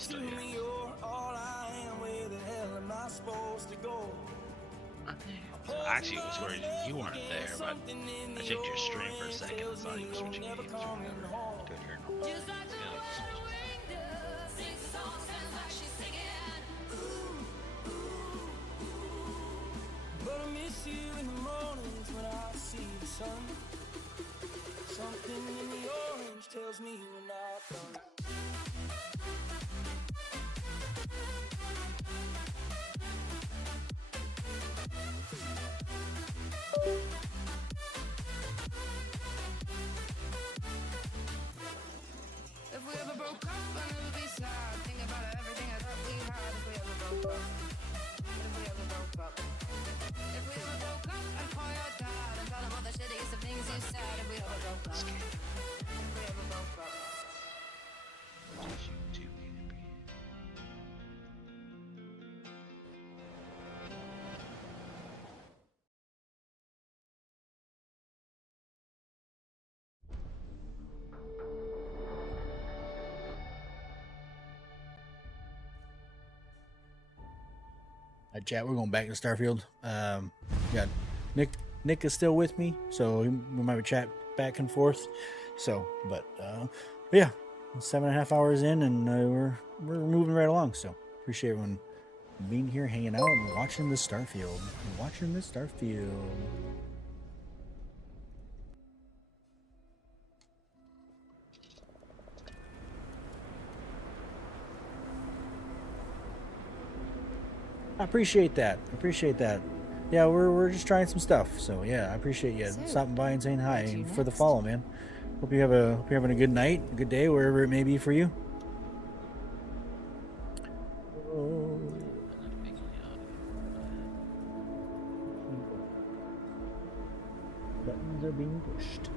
still here. Actually, it was worried you weren't there, but I checked your stream for a second and saw you were switching games or whatever. Good here, no. But I miss you in the mornings when I see the sun. Something in the orange tells me we're not done. If we ever broke up, I never be sad. Think about everything I thought we had. If we ever broke up. If we ever broke up. If we ever broke up, I'd call your dad and tell him all the shittiest of things you said. If we ever broke up. If we ever broke up. Chat, we're going back to Starfield. Yeah, Nick is still with me, so we might chat back and forth. So, but yeah, 7.5 hours in, and we're moving right along. So appreciate everyone being here, hanging out, and watching the Starfield. I appreciate that. Yeah, we're just trying some stuff. So yeah, I appreciate you stopping by and saying hi and for the follow, man. Hope you're having a good night, a good day, wherever it may be for you. Buttons are being pushed.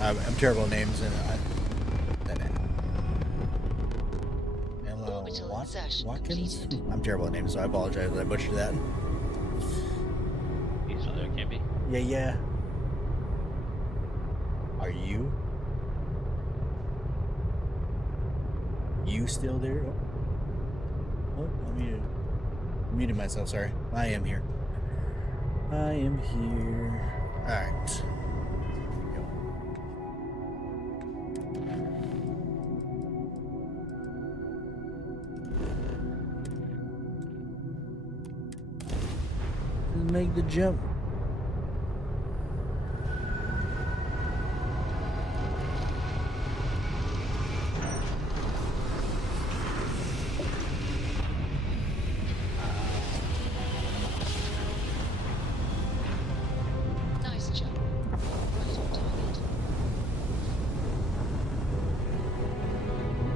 I'm terrible at names, and Watkins. I'm terrible at names, so I apologize if I butchered that. He's still there, can't be. Yeah. Are you? You still there? Oh, I muted myself. Sorry. I am here. All right. Make the jump. Nice jump. Right on target.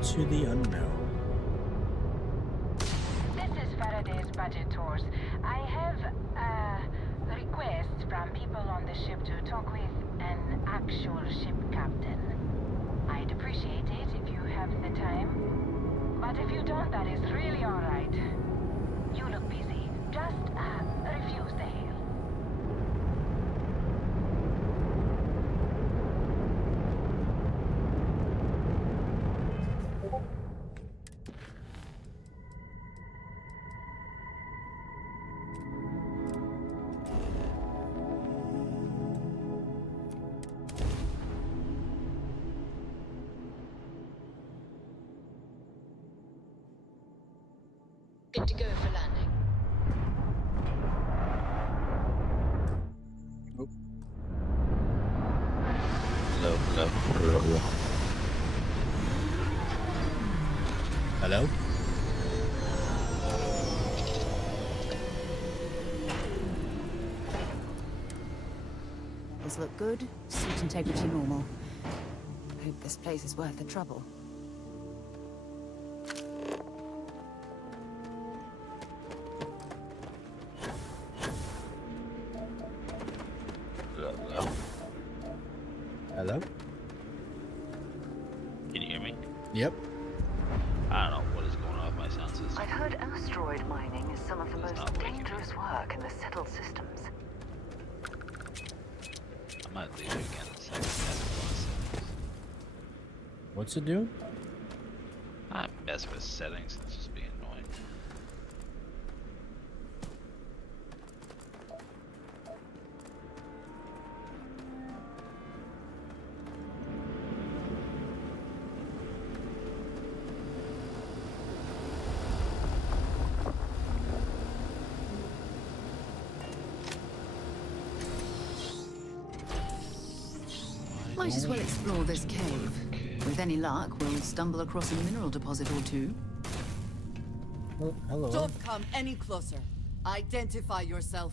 To the unknown. This is Faraday's budget tours. I have requests from people on the ship to talk with an actual ship captain. I'd appreciate it if you have the time. But if you don't, that is really alright. You look busy. Just refuse the hail. Good to go for landing. Nope. Hello? These look good. Suit integrity normal. Hope this place is worth the trouble. Hello? Can you hear me? Yep. I don't know what is going on with my sound system. I've heard asteroid mining is some of the It's most not waking me dangerous work in the settled systems. I might leave you again in a second. That's what What's it doing? I mess with settings. It's just being annoying. Might as well explore this cave. With any luck, we'll stumble across a mineral deposit or two. Oh, hello. Don't come any closer. Identify yourself.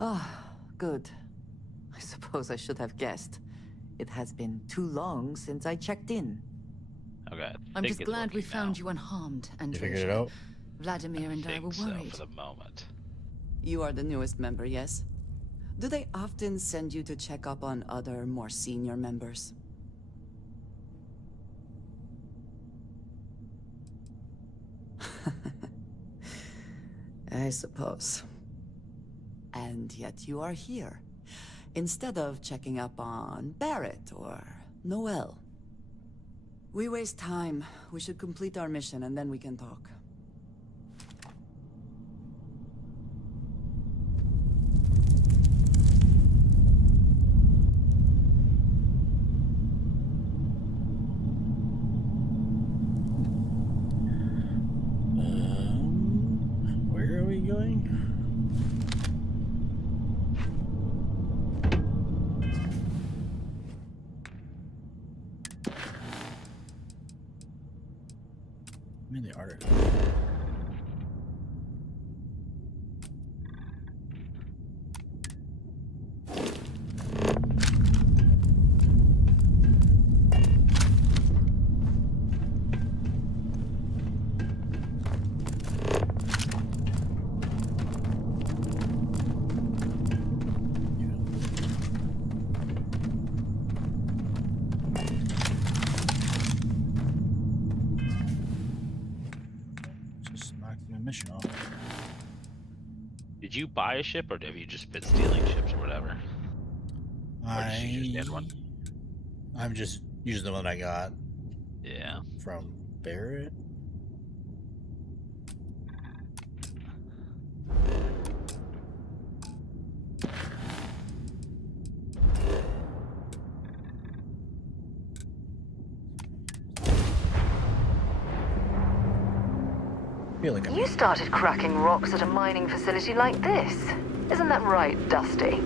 Ah, good. I suppose I should have guessed. It has been too long since I checked in. Okay. I'm just glad we found you unharmed, You Andrea. figured it out? Vladimir and I were worried. So for the moment. You are the newest member, yes? Do they often send you to check up on other, more senior members? I suppose. And yet you are here, instead of checking up on Barrett or Noel. We waste time. We should complete our mission and then we can talk. Where are we going? I'm in the article. Just knocking a mission off. Did you buy a ship, or have you just been stealing ships or whatever? Or did you just get one? I'm just using the one I got Yeah. from Barrett. I feel like I'm You started cracking rocks at a mining facility like this. Isn't that right, Dusty?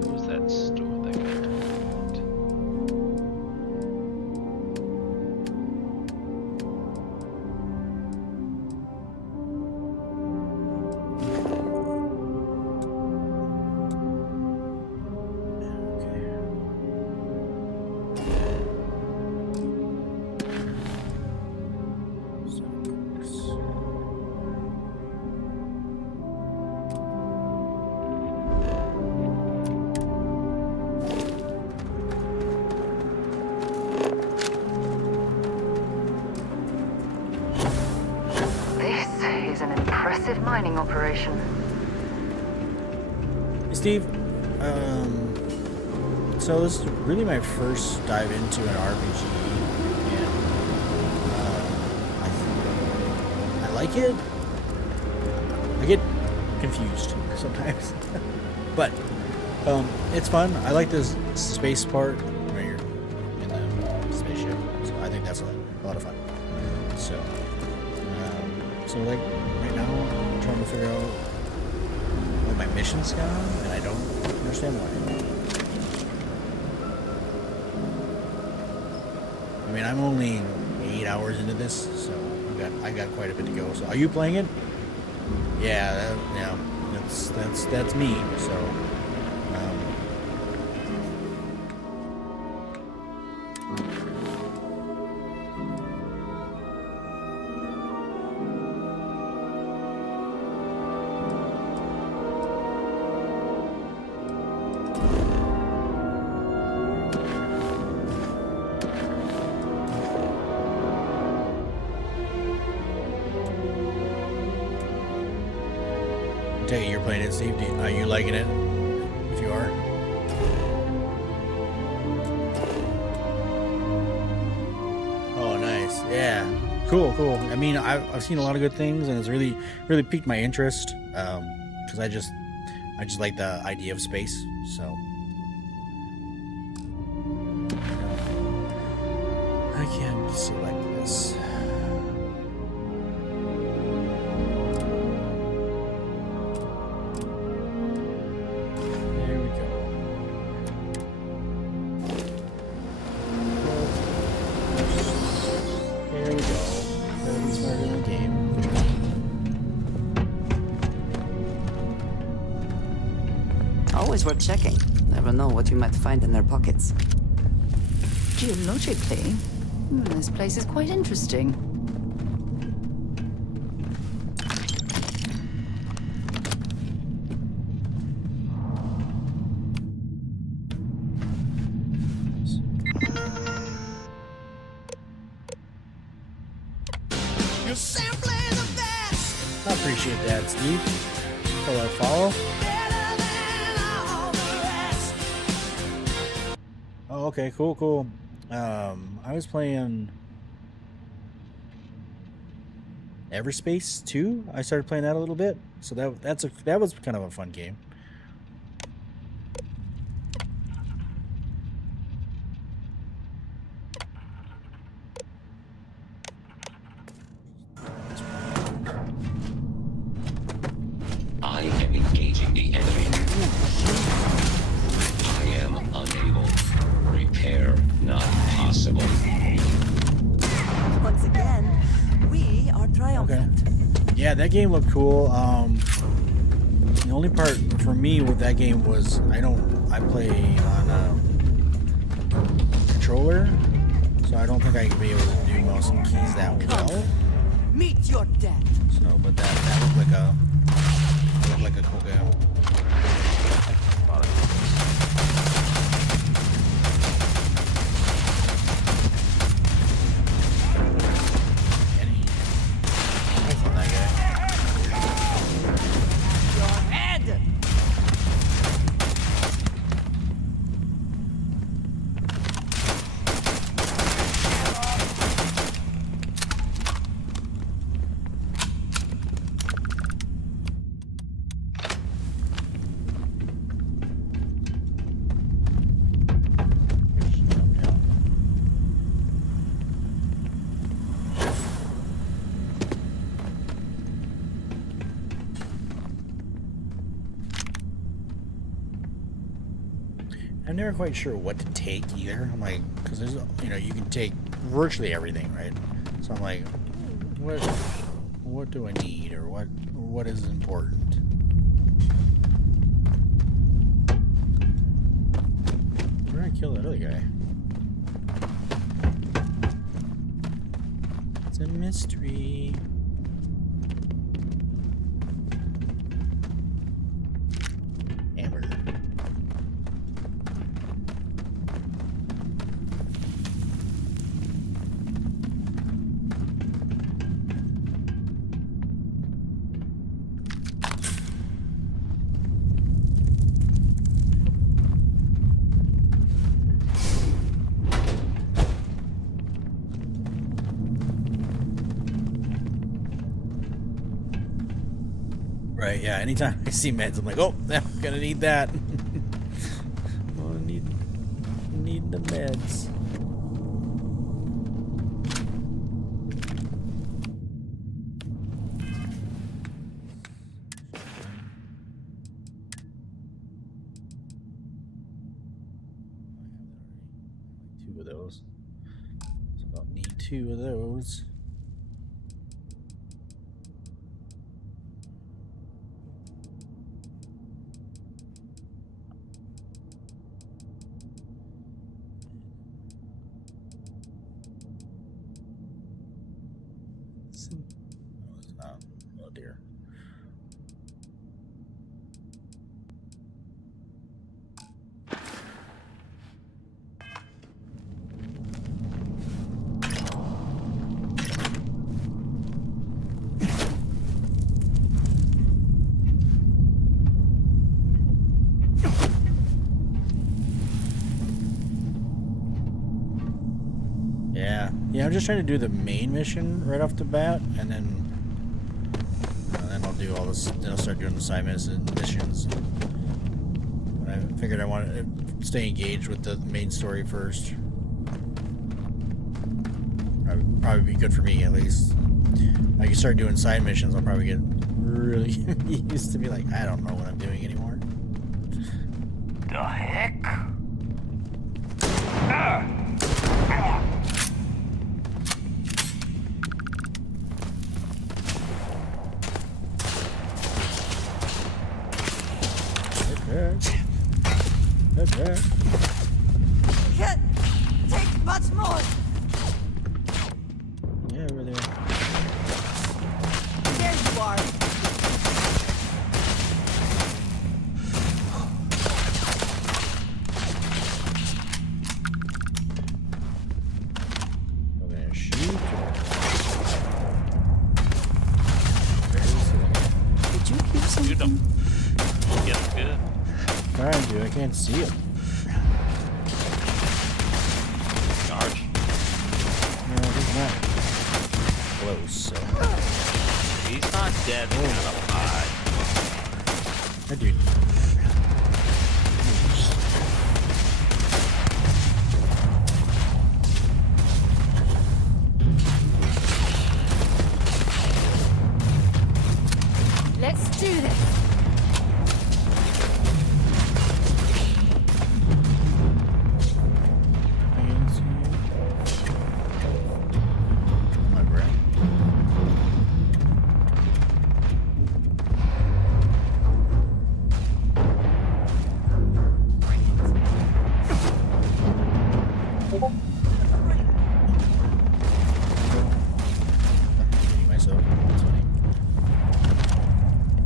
What was that store that guy talking about? This is an impressive mining operation. Hey, Steve, so this is really my first dive into an RPG, and I like it. I get confused sometimes, but it's fun. I like this space part where you're in the spaceship, so I think that's a lot of fun. So, like right now, I'm trying to figure out what my mission's gone, and I don't understand why. I mean, I'm only 8 hours into this, so I got quite a bit to go. So, are you playing it? Yeah, that's me. So, I take it you're playing it, Steve. Are you liking it? If you are. Oh, nice. Yeah. Cool. I mean, I've seen a lot of good things, and it's really piqued my interest. Because I just like the idea of space. So I can select this. There we go. There we go. Gotta be smarter in the game. Always worth checking. Never know what you might find in their pockets. Geologically, this place is quite interesting. You're simply the best, I appreciate that, Steve. For that follow. better than all the rest. Oh, okay, cool. I was playing Everspace 2. I started playing that a little bit, so that was kind of a fun game. I am engaging the enemy. I am unable. Repair not possible. Once again, we are triumphant. Yeah, that game looked cool. The only part for me with that game was I play on a controller, so I don't think I can be able to do mouse and keys that well. Meet your death. So, but that looked like a cool game. I'm never quite sure what to take either. I'm like, because there's, you can take virtually everything, right? So I'm like, what do I need, or what is important? Where did I kill that other guy? It's a mystery. Hamburger. Right, yeah, anytime I see meds, I'm like, oh, I'm gonna need that. Oh, I need the meds. Two of those. So I'll need two of those. dear. Yeah, I'm just trying to do the main mission right off the bat, and then I'll do all this. Then I'll start doing the side missions. But I figured I wanted to stay engaged with the main story first. Probably be good for me at least. I can start doing side missions. I'll probably get really used to be like, I don't know what I'm doing anymore. The heck? Okay. Can't take much more. Yeah, over there. There you are. I'm gonna shoot. Did you hear something? Shoot him. Get him good. Trying to. I can't see him. Charge. No, he's not close. So. He's not dead. He's not alive. That dude. Let's do this. My breath. Hitting myself. That's funny.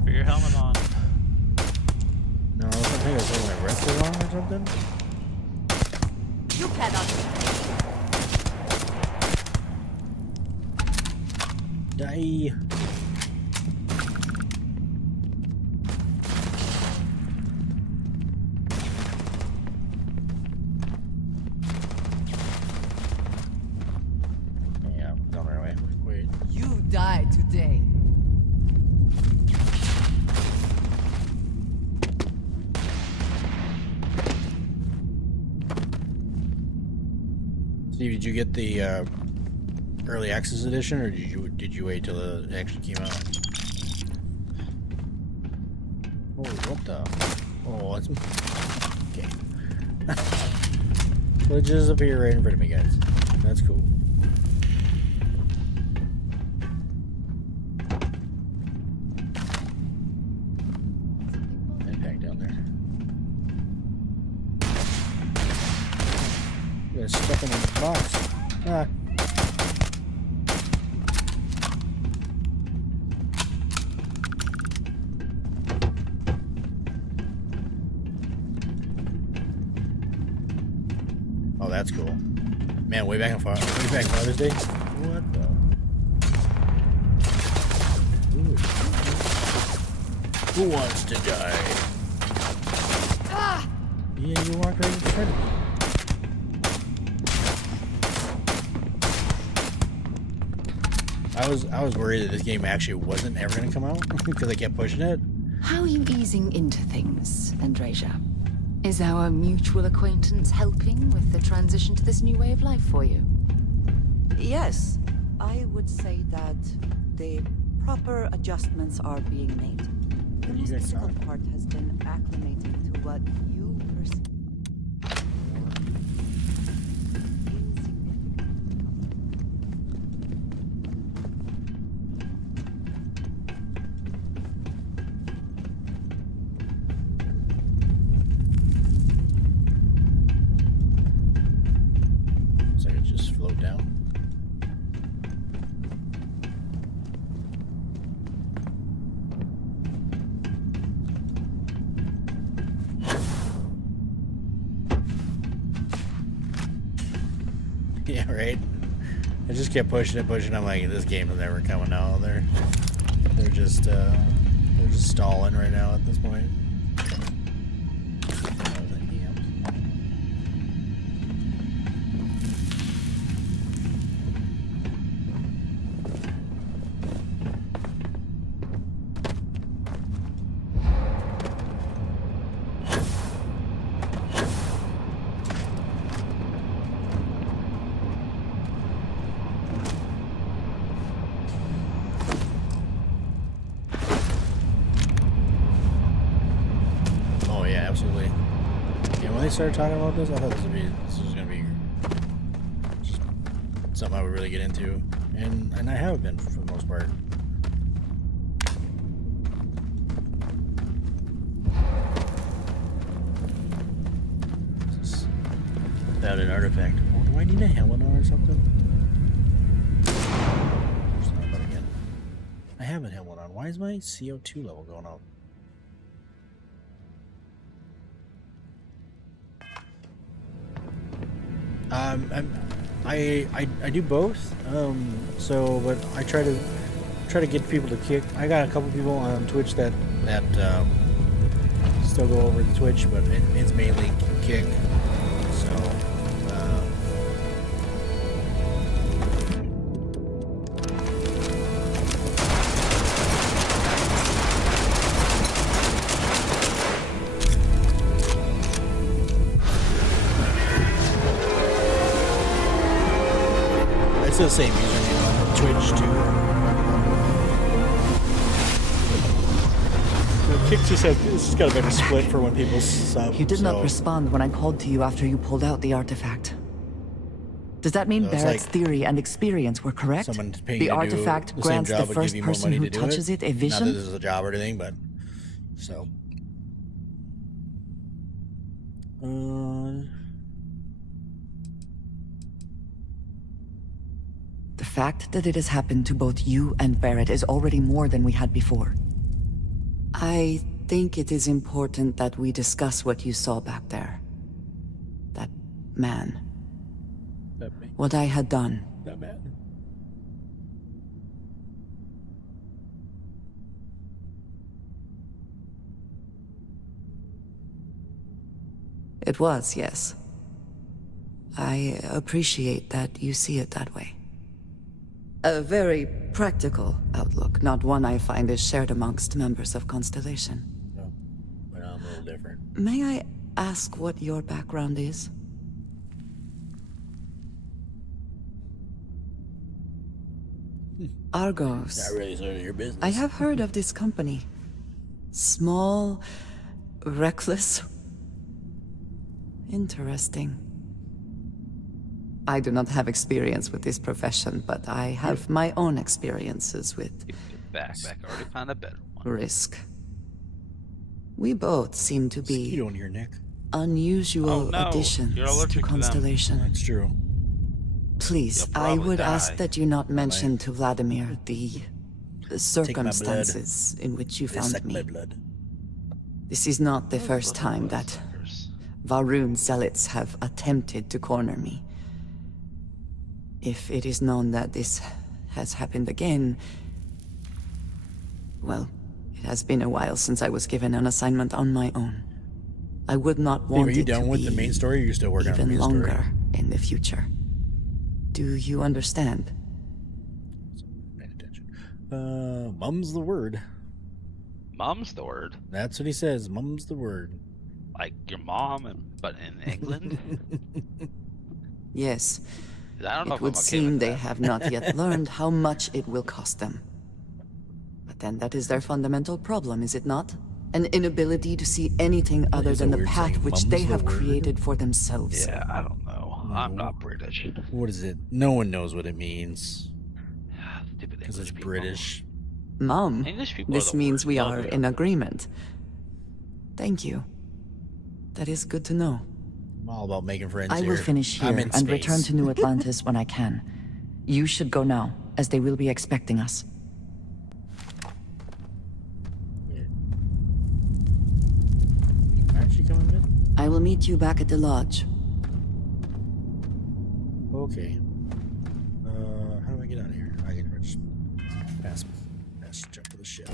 Put your helmet on. No, I think I was holding my breath too long or something. You cannot. Die. Yeah, going the right way. Wait. You die today. Steve, did you get the early access edition, or did you wait till it actually came out? Holy, what the? Oh, it's okay. It just appeared right in front of me, guys. That's cool. Impact down there. You got stuck in the box. Ah. Oh, that's cool. Man, way back Father's Day. What the? Who wants to die? Ah! Yeah, you walked right in front of me. I was worried that this game actually wasn't ever going to come out because I kept pushing it. How are you easing into things, Andreja? Is our mutual acquaintance helping with the transition to this new way of life for you? Yes, I would say that the proper adjustments are being made. The most difficult part has been acclimating to what you perceive. So I could just float down. right? I just kept pushing it. I'm like, this game is never coming out. They're just stalling right now at this point. Absolutely. Yeah, when they started talking about this, I thought this was gonna be just something I would really get into, and I have been for the most part. Without an artifact. Oh, do I need a helmet on or something? I have a helmet on. Why is my CO2 level going up? I do both. But I try to get people to kick. I got a couple people on Twitch that still go over to Twitch, but it's mainly kick. So. It's the same username on Twitch too. Kick just got a better split for when people sub. You did not respond when I called to you after you pulled out the artifact. Does that mean Barrett's theory and experience were correct? The artifact grants the first person who touches it a vision? Not that this is a job or anything, but so. The fact that it has happened to both you and Barrett is already more than we had before. I think it is important that we discuss what you saw back there. That man. What I had done. That man. It was, yes. I appreciate that you see it that way. A very practical outlook, not one I find is shared amongst members of Constellation. No, but I'm a little different. May I ask what your background is? Argos. Not really sort of your business. I have heard of this company. Small, reckless. Interesting. I do not have experience with this profession, but I have my own experiences with Back. Already found a better one. risk. We both seem to be Mosquito in here, Nick. unusual additions to Constellation. That's true. Please, I would ask that you not mention to Vladimir the circumstances in which you found me. This is not the first time that Varun zealots have attempted to corner me. If it is known that this has happened again, well, it has been a while since I was given an assignment on my own. I would not want it to with be the main story, or you're still working on the even main longer story? in the future. Do you understand? Paying attention. Mum's the word. Mom's the word. That's what he says. Mum's the word. Like your mom, but in England? Yes. I don't know It if would I'm okay seem with they that. have not yet learned how much it will cost them. But then that is their fundamental problem, is it not? An inability to see anything other than the path which they have created for themselves. Yeah, I don't know. I'm not British. What is it? No one knows what it means. Stupid Because it's English people. British. Mom, English people this are the means worst. we No, are they in agreement. Thank you. That is good to know. I'm all about making friends I here. will finish here I'm in and return space. to New Atlantis when I can. You should go now, as they will be expecting us. Aren't you coming with? I will meet you back at the lodge. Okay. ship.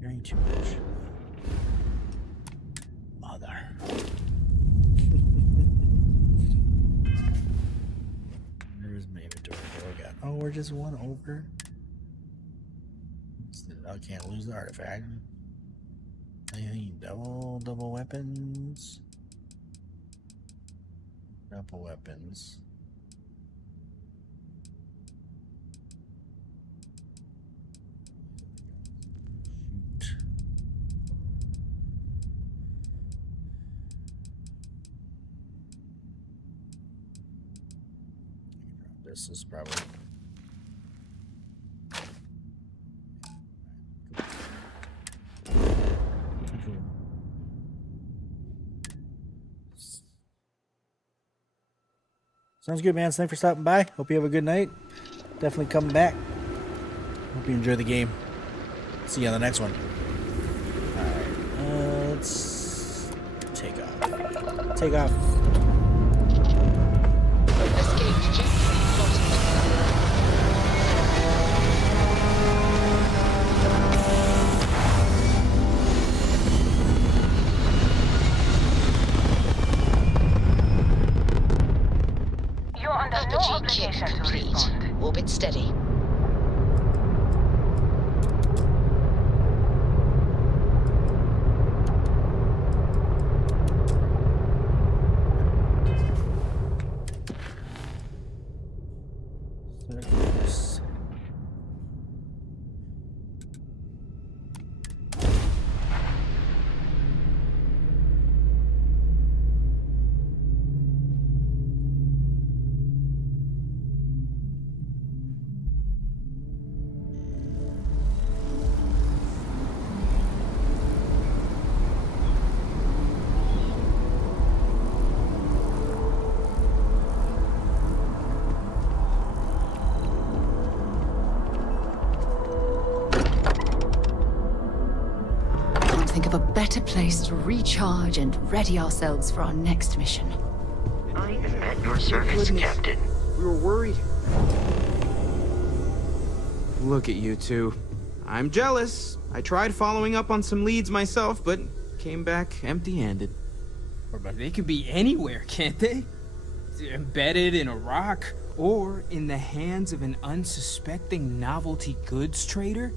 Carrying too much. Mother. There's my inventory. What we got? Oh, we're just one over. I can't lose the artifact. Anything double weapons? Double weapons. Shoot. This is probably. Sounds good, man. Thanks for stopping by. Hope you have a good night. Definitely coming back. Hope you enjoy the game. See you on the next one. Alright, let's take off. Take off. Escaped jet plotted. You're under no Apogee kit obligation to complete. respond. Orbit steady. Circles. Can't think of a better place to recharge and ready ourselves for our next mission. I am at your service, Captain. We were worried. Look at you two. I'm jealous. I tried following up on some leads myself, but came back empty-handed. They could be anywhere, can't they? Embedded in a rock, or in the hands of an unsuspecting novelty goods trader?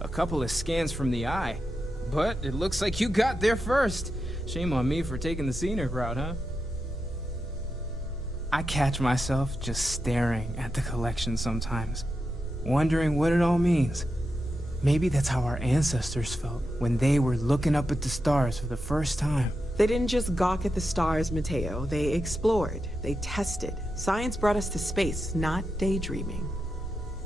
A couple of scans from the eye, but it looks like you got there first. Shame on me for taking the scenic route, huh? I catch myself just staring at the collection sometimes, wondering what it all means. Maybe that's how our ancestors felt when they were looking up at the stars for the first time. They didn't just gawk at the stars, Mateo. They explored. They tested. Science brought us to space, not daydreaming.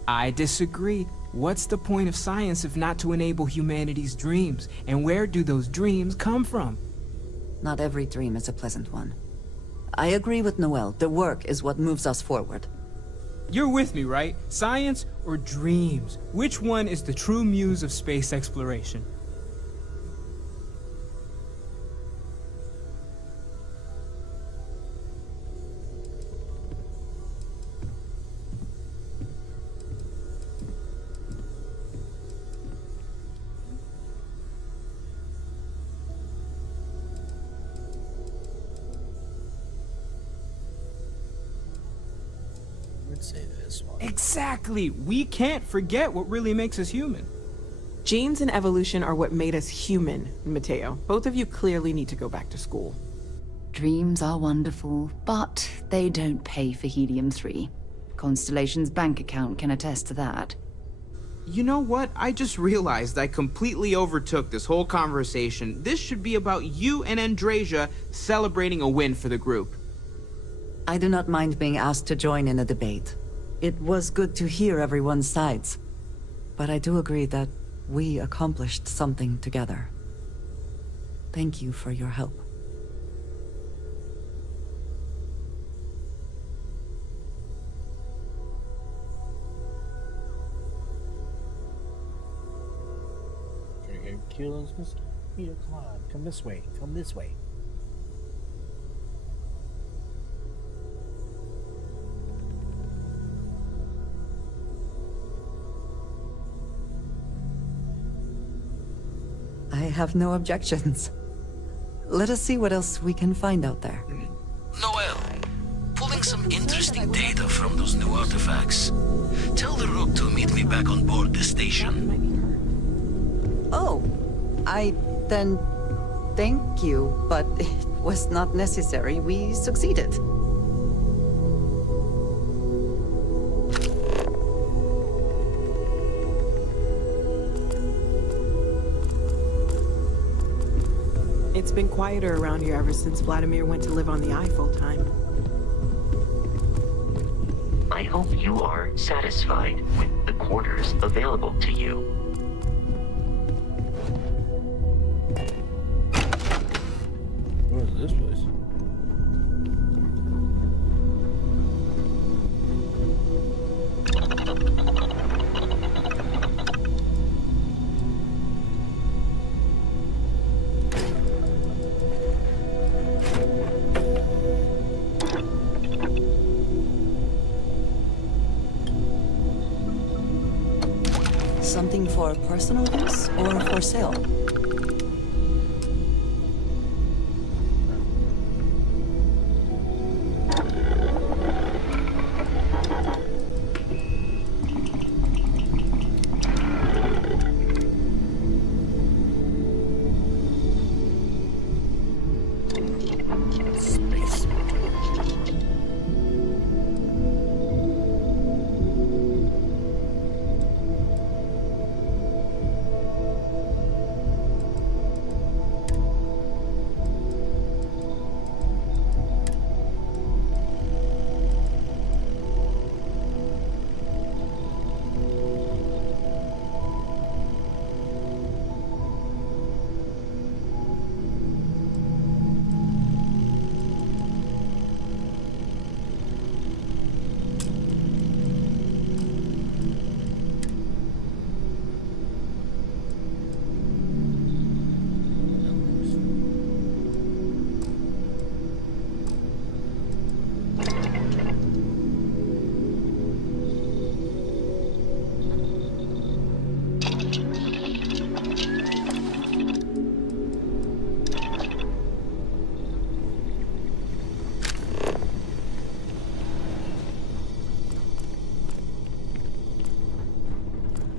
I disagree. What's the point of science if not to enable humanity's dreams? And where do those dreams come from? Not every dream is a pleasant one. I agree with Noel. The work is what moves us forward. You're with me, right? Science or dreams? Which one is the true muse of space exploration? Say this one. Exactly. We can't forget what really makes us human. Genes and evolution are what made us human, Mateo. Both of you clearly need to go back to school. Dreams are wonderful, but they don't pay for helium-3. Constellation's bank account can attest to that. You know what? I just realized I completely overtook this whole conversation. This should be about you and Andrasia celebrating a win for the group. I do not mind being asked to join in a debate. It was good to hear everyone's sides. But I do agree that we accomplished something together. Thank you for your help. kilos. Peter, come on. Come this way. Come this way. I have no objections. Let us see what else we can find out there. Noel, pulling some interesting data from those new artifacts. Tell the Rook to meet me back on board the station. Oh, then thank you, but it was not necessary. We succeeded. It's been quieter around here ever since Vladimir went to live on the Eye full-time. I hope you are satisfied with the quarters available to you. What is this place? Something for personal use or for sale? Space.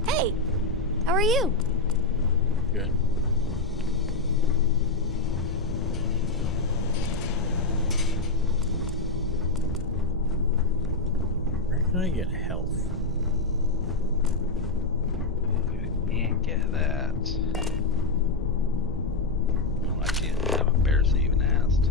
Hey, how are you? Good. Where can I get health? Can't get that. Well, actually, I'm embarrassed to even asked.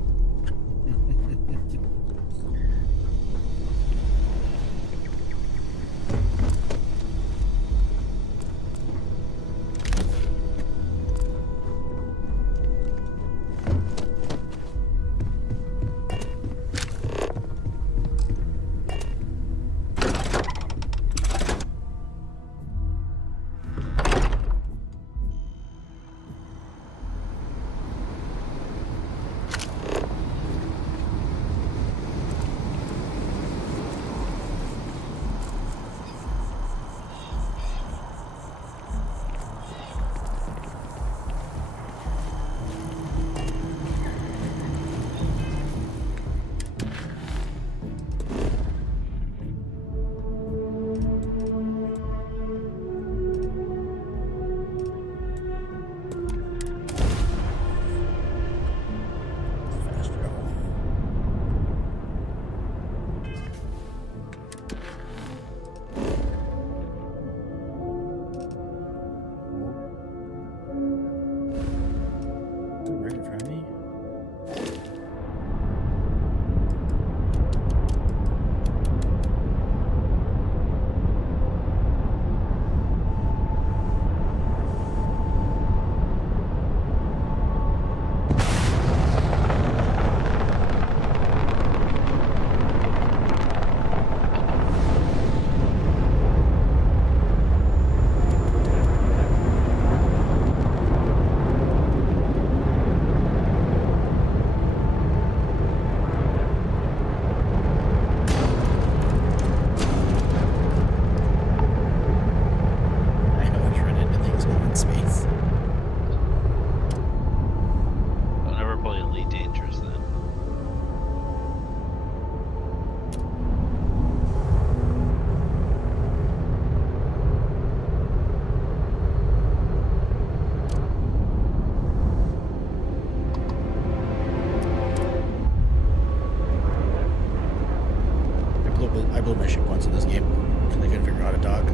blew my ship once in this game because I couldn't figure out how to talk.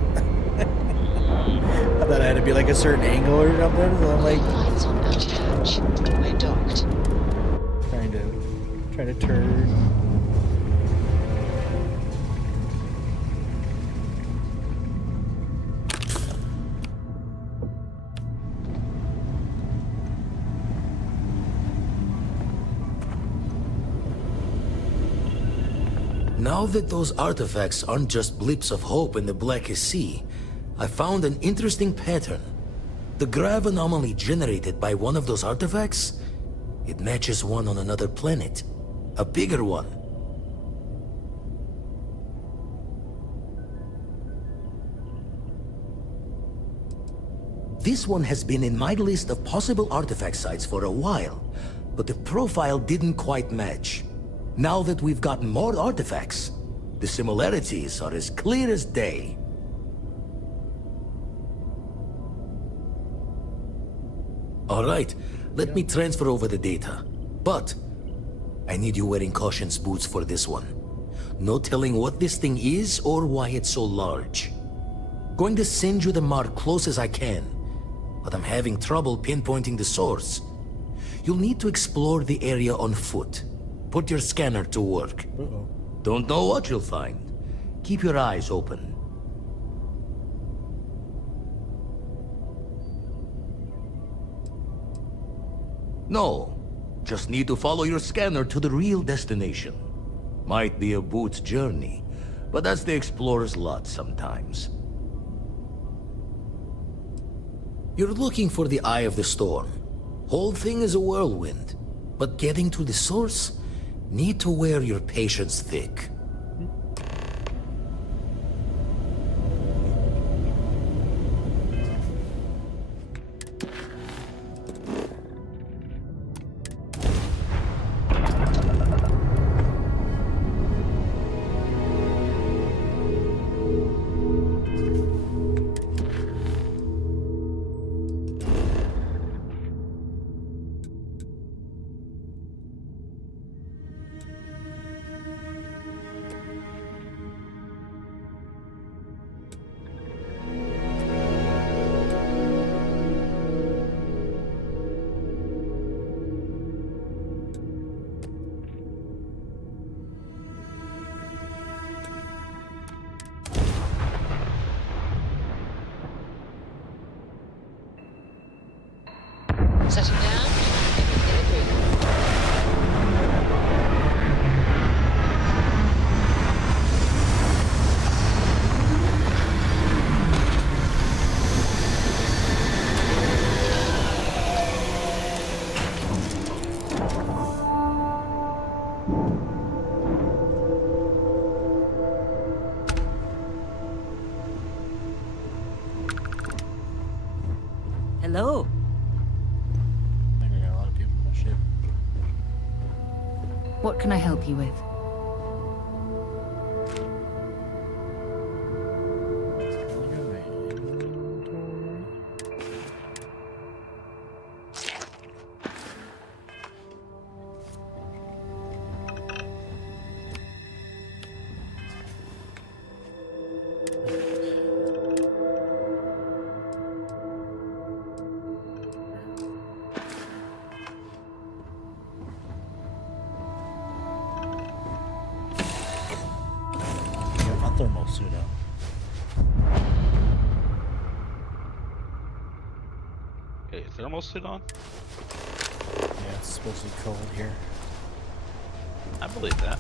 I thought I had to be like a certain angle or something. So I'm like, Lines on outer hatch. We're docked. trying to turn. Now that those artifacts aren't just blips of hope in the blackest sea, I found an interesting pattern. The grav anomaly generated by one of those artifacts, it matches one on another planet. A bigger one. This one has been in my list of possible artifact sites for a while, but the profile didn't quite match. Now that we've gotten more artifacts, the similarities are as clear as day. Alright, let me transfer over the data. But I need you wearing caution's boots for this one. No telling what this thing is or why it's so large. Going to send you the mark close as I can, but I'm having trouble pinpointing the source. You'll need to explore the area on foot. Put your scanner to work. Don't know what you'll find. Keep your eyes open. No, just need to follow your scanner to the real destination. Might be a boot's journey, but that's the explorer's lot sometimes. You're looking for the eye of the storm. Whole thing is a whirlwind, but getting to the source, need to wear your patience thick. Setting down. Everything agreed. Hello. What can I help you with? Thermal suit out. Okay, thermal suit on? Yeah, it's supposed to be cold here. I believe that.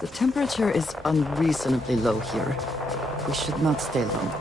The temperature is unreasonably low here. We should not stay long.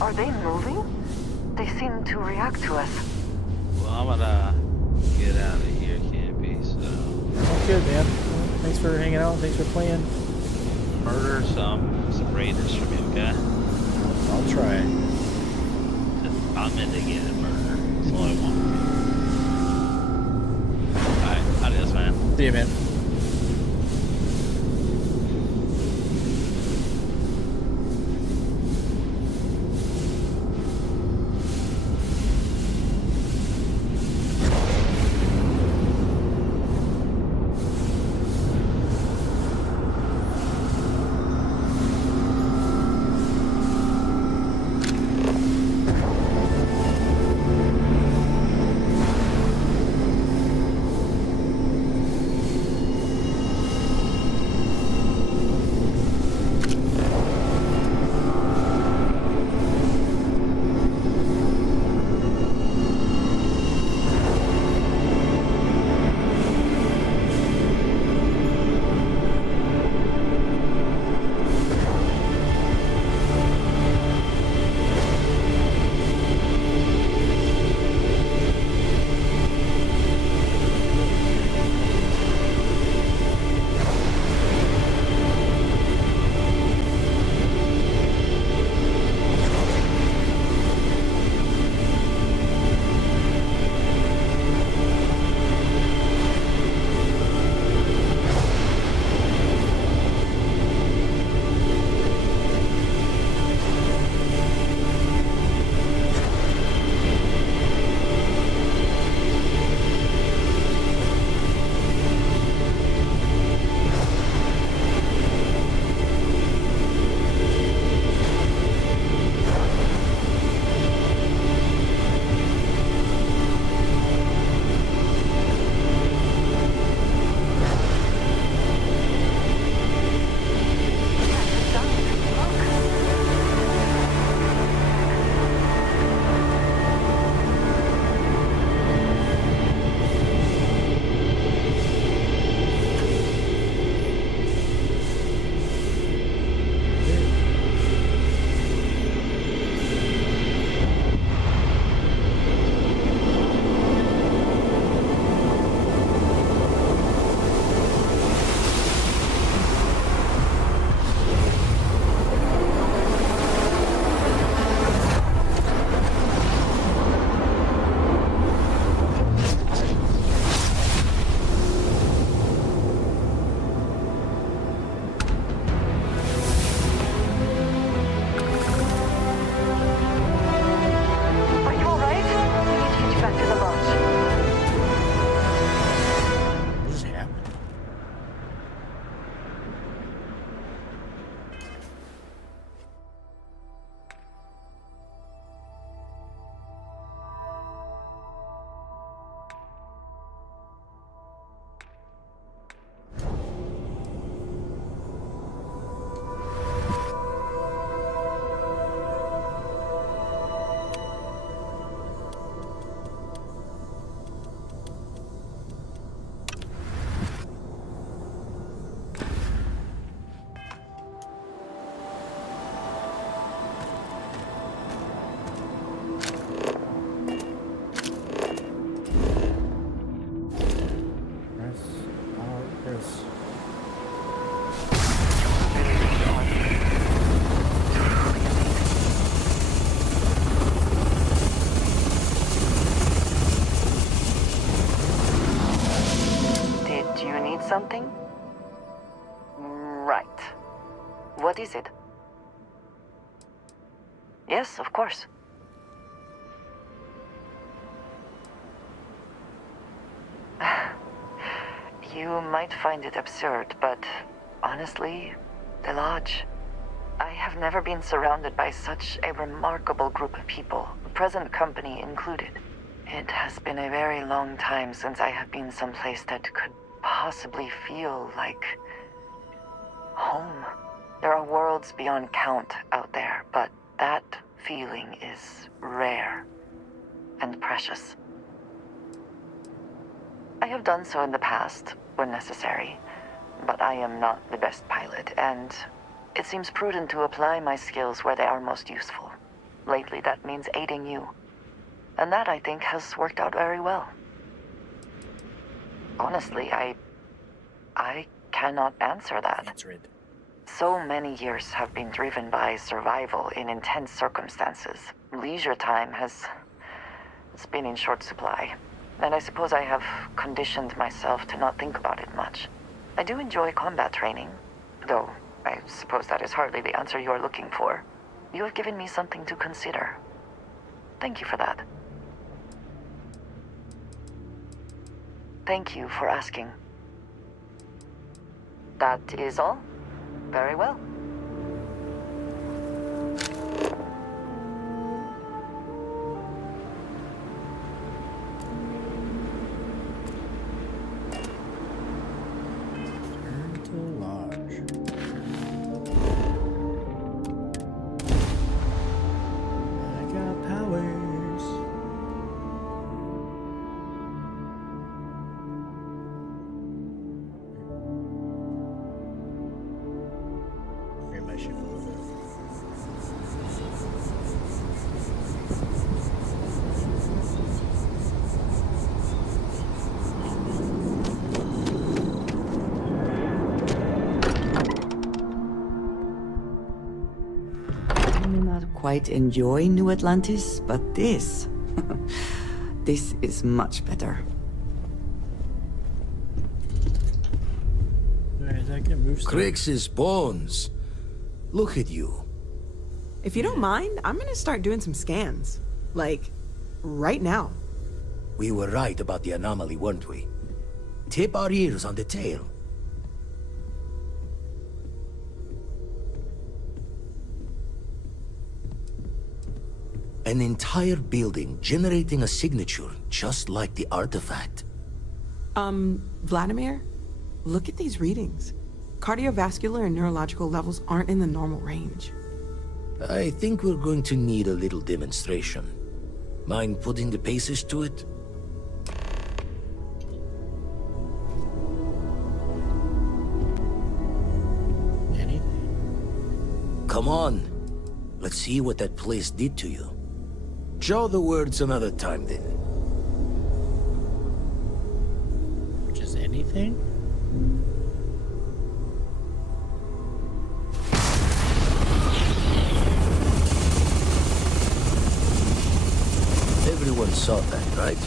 Are they moving? They seem to react to us. Well, I'm gonna get out of here, Campy, so... Sounds good, man. Thanks for hanging out. Thanks for playing. Murder some raiders from you, okay? I'll try. I'm in to get it, murder. That's all I want. Alright, adios, man. See you, man. something? Right. What is it? Yes, of course. You might find it absurd, but honestly, the Lodge... I have never been surrounded by such a remarkable group of people, present company included. It has been a very long time since I have been someplace that could possibly feel like... home. There are worlds beyond count out there, but that feeling is rare and precious. I have done so in the past, when necessary, but I am not the best pilot, and it seems prudent to apply my skills where they are most useful. Lately, that means aiding you. And that, I think, has worked out very well. Honestly, I cannot answer that. Answer it. So many years have been driven by survival in intense circumstances. Leisure time has been in short supply. And I suppose I have conditioned myself to not think about it much. I do enjoy combat training, though I suppose that is hardly the answer you are looking for. You have given me something to consider. Thank you for that. Thank you for asking. That is all? Very well. Return to Lodge. I got powers. Grab my ship a little bit. I may not quite enjoy New Atlantis, but this... this is much better. Alright, I can move stuff. Crix's bones. Look at you. If you don't mind, I'm gonna start doing some scans. Like, right now. We were right about the anomaly, weren't we? Tip our ears on the tail. An entire building generating a signature just like the artifact. Vladimir, look at these readings. Cardiovascular and neurological levels aren't in the normal range. I think we're going to need a little demonstration. Mind putting the paces to it? Anything? Come on. Let's see what that place did to you. Jaw the words another time, then. Just anything? Everyone saw that, right?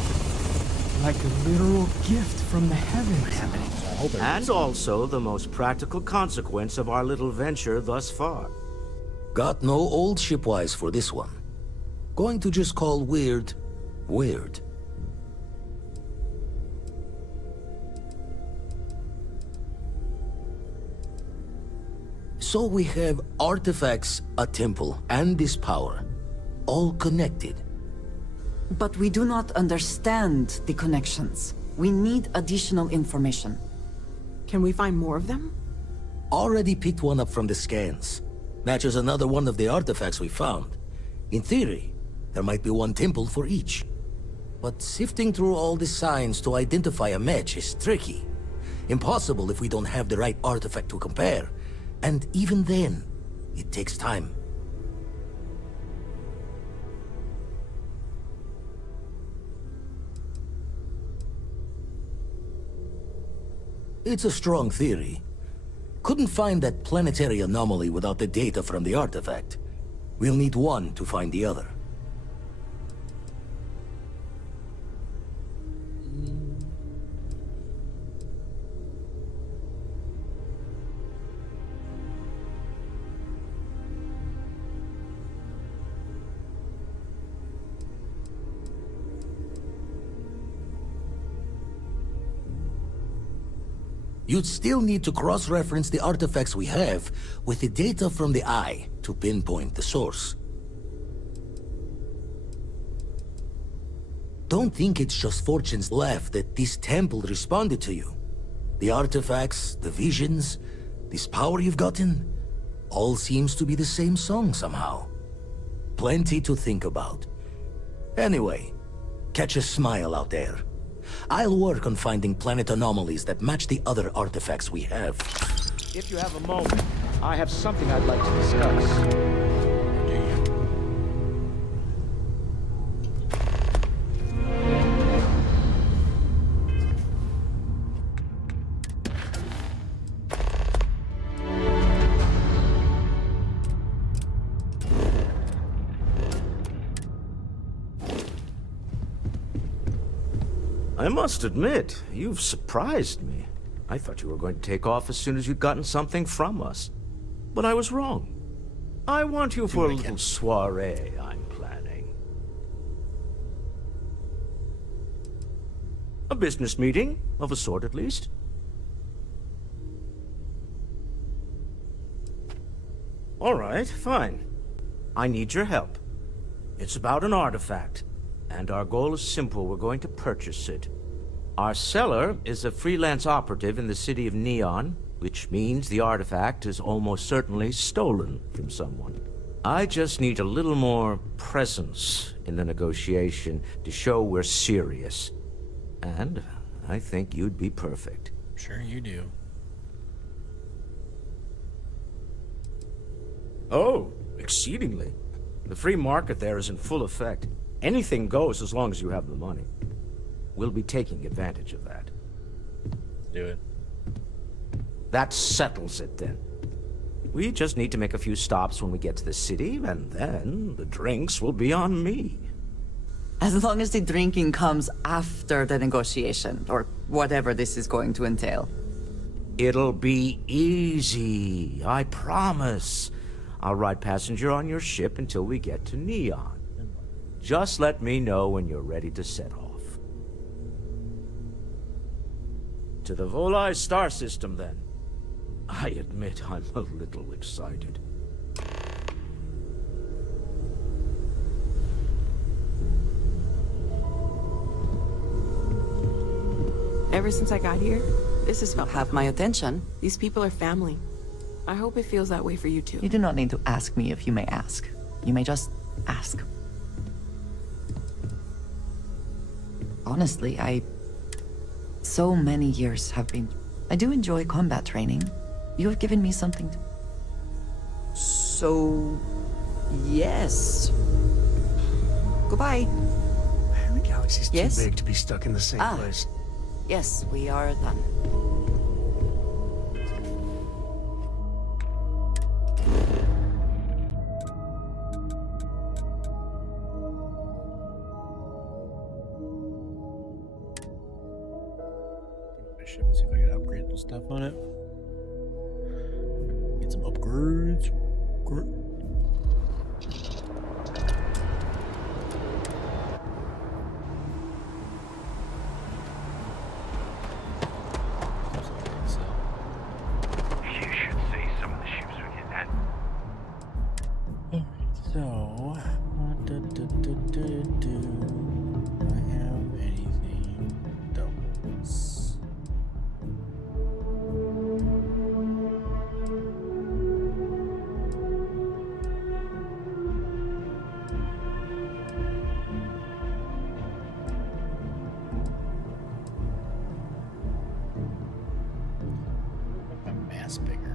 Like a literal gift from the heavens. And also the most practical consequence of our little venture thus far. Got no old shipwise for this one. Going to just call weird, weird. So we have artifacts, a temple, and this power, all connected. But we do not understand the connections. We need additional information. Can we find more of them? Already picked one up from the scans. Matches another one of the artifacts we found. In theory, there might be one temple for each. But sifting through all the signs to identify a match is tricky. Impossible if we don't have the right artifact to compare. And even then, it takes time. It's a strong theory. Couldn't find that planetary anomaly without the data from the artifact. We'll need one to find the other. You'd still need to cross-reference the artifacts we have with the data from the Eye to pinpoint the source. Don't think it's just Fortune's laugh that this temple responded to you. The artifacts, the visions, this power you've gotten, all seems to be the same song somehow. Plenty to think about. Anyway, catch a smile out there. I'll work on finding planet anomalies that match the other artifacts we have. If you have a moment, I have something I'd like to discuss. I must admit, you've surprised me. I thought you were going to take off as soon as you'd gotten something from us. But I was wrong. I want you for a little soiree I'm planning. A business meeting, of a sort at least. All right, fine. I need your help. It's about an artifact, and our goal is simple. We're going to purchase it. Our seller is a freelance operative in the city of Neon, which means the artifact is almost certainly stolen from someone. I just need a little more presence in the negotiation to show we're serious. And I think you'd be perfect. Sure you do. Oh, exceedingly. The free market there is in full effect. Anything goes as long as you have the money. We'll be taking advantage of that. Do it. That settles it then. We just need to make a few stops when we get to the city, and then the drinks will be on me. As long as the drinking comes after the negotiation, or whatever this is going to entail. It'll be easy, I promise. I'll ride passenger on your ship until we get to Neon. Just let me know when you're ready to set off. To the Volai star system, then. I admit I'm a little excited. Ever since I got here, this has felt Have my attention. These people are family. I hope it feels that way for you too. You do not need to ask me if you may ask. You may just ask. Honestly, so many years have been... I do enjoy combat training. You have given me something to... So... yes. Goodbye. The galaxy's Yes? too big to be stuck in the same place. Yes, we are done. See if I can upgrade some stuff on it. Get some upgrades. You should see some of the ships we get at. So, do I have anything doubles? My mass bigger.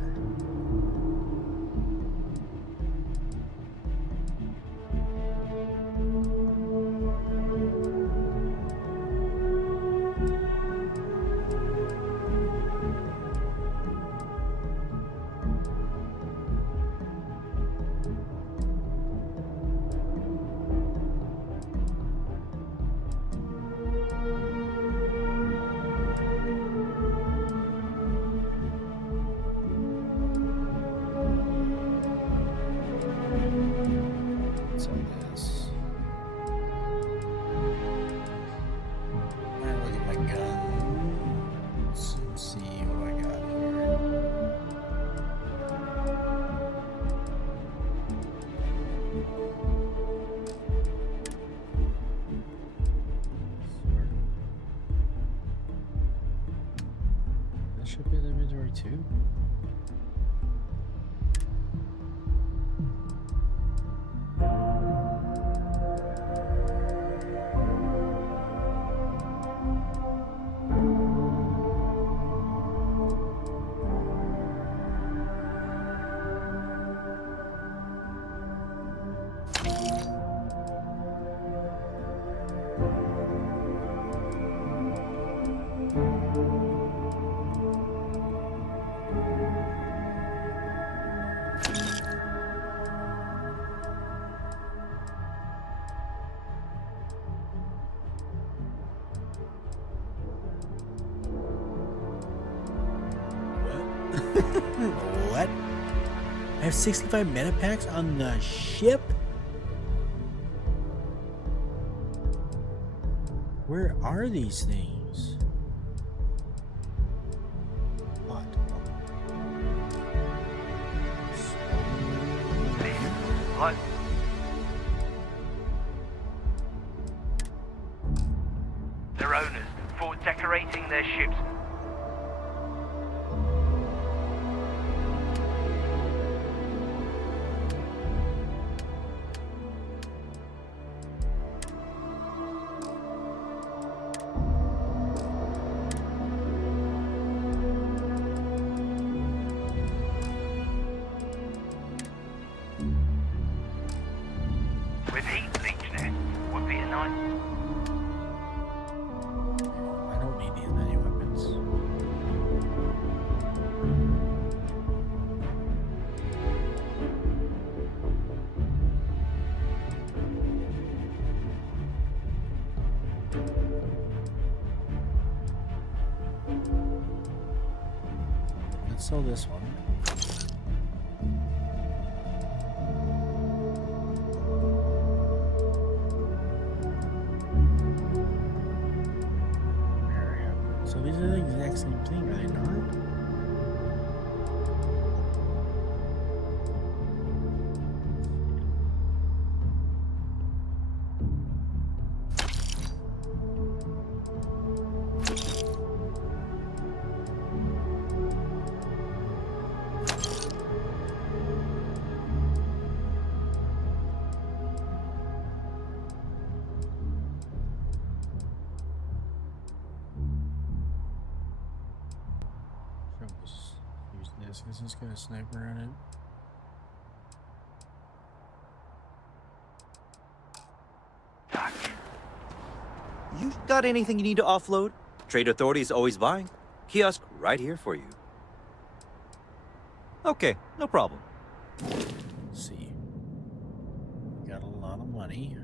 Ship in inventory too. What? I have 65 meta packs on the ship? Where are these things? What? What? Their owners for decorating their ships. With heat leech nests would be a nice. I don't need these many weapons. Let's sell this one. So these are the exact same thing, are they not? Use this because it's got a sniper on it. You got anything you need to offload? Trade Authority is always buying. Kiosk right here for you. Okay, no problem. Let's see. We got a lot of money.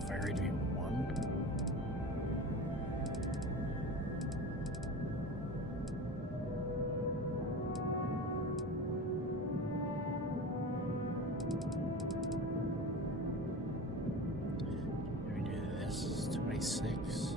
If I read to be one. Maybe do this 26.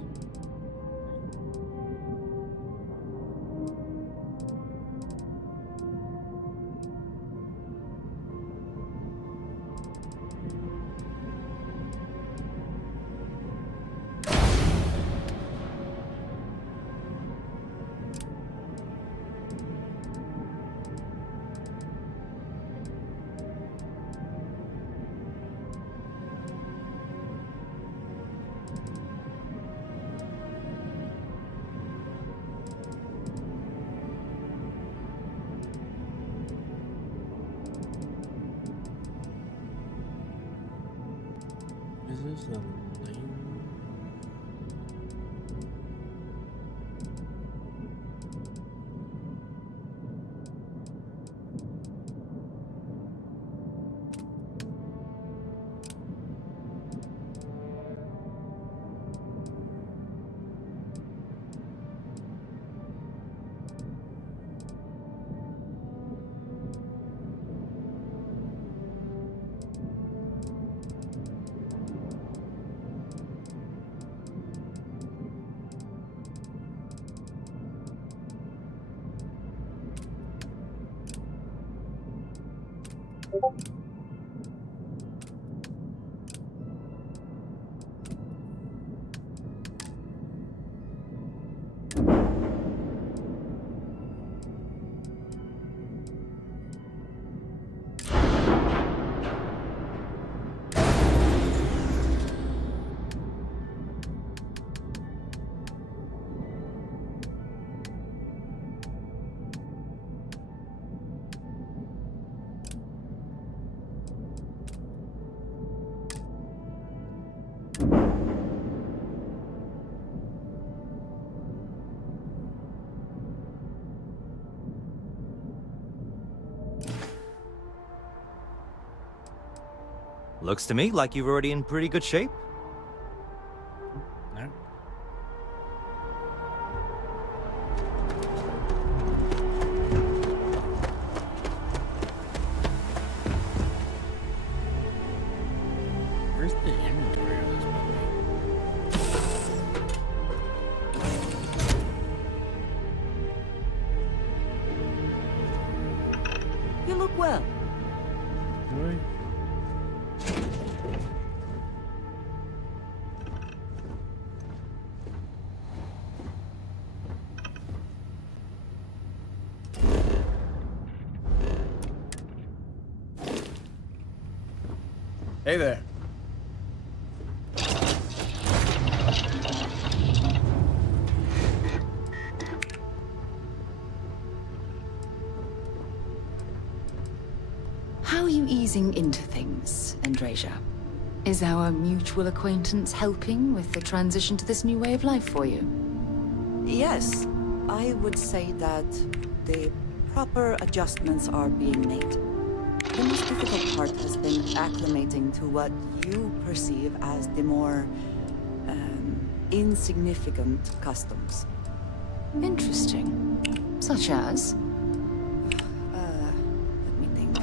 Is this a lane? Looks to me like you're already in pretty good shape. No. Where's the inventory of this movie? You look well. Really? Hey there. How are you easing into things, Andreja? Is our mutual acquaintance helping with the transition to this new way of life for you? Yes, I would say that the proper adjustments are being made. The most difficult part has been acclimating to what you perceive as the more insignificant customs. Interesting. Such as? Let me think.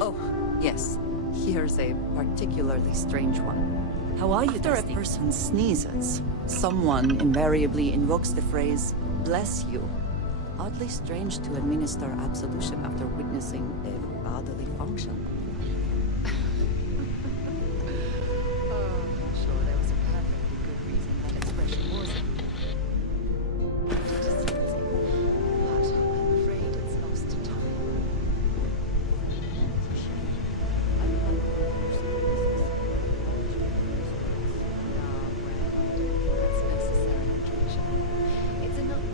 Oh, yes. Here's a particularly strange one. How are you, After a Dusty? person sneezes, someone invariably invokes the phrase, "bless you." Oddly strange to administer absolution after witnessing a bodily function. Sure, there was a perfectly good reason that expression wasn't. But I'm afraid it's lost to time. That's necessary, Andreja. It's enough.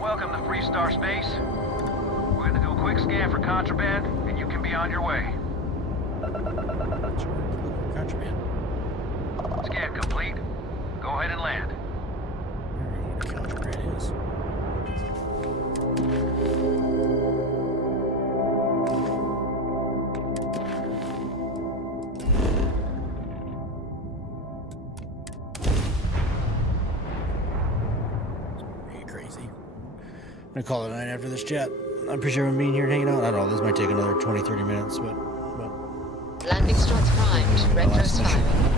Welcome to Free Star Space. We're gonna do a quick scan for contraband, and you can be on your way. Contraband. Scan complete. Go ahead and land. I don't know what the contraband is. Pretty crazy. I'm gonna call it a night after this chat. I appreciate everyone being here and hanging out. I don't know, this might take another 20-30 minutes, but Landing struts primed. Retros firing.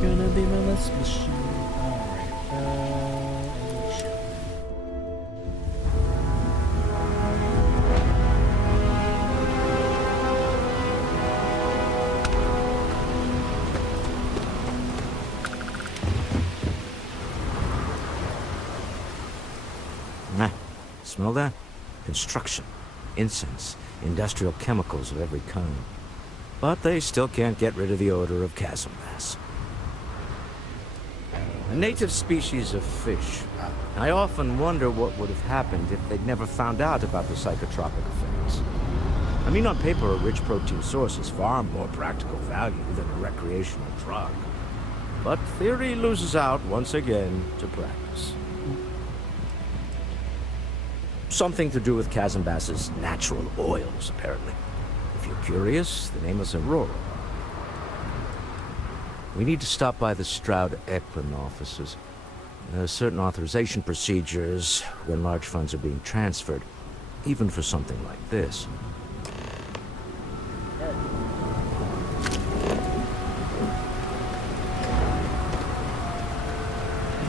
gonna be my last mission. Alright, shit. Nah, smell that? Construction, incense, industrial chemicals of every kind. But they still can't get rid of the odor of chasm mass. A native species of fish. I often wonder what would have happened if they'd never found out about the psychotropic effects. I mean, on paper, a rich protein source is far more practical value than a recreational drug. But theory loses out once again to practice. Something to do with chasm bass's natural oils, apparently. If you're curious, the name is Aurora. We need to stop by the Stroud-Eklund offices. There are certain authorization procedures when large funds are being transferred, even for something like this.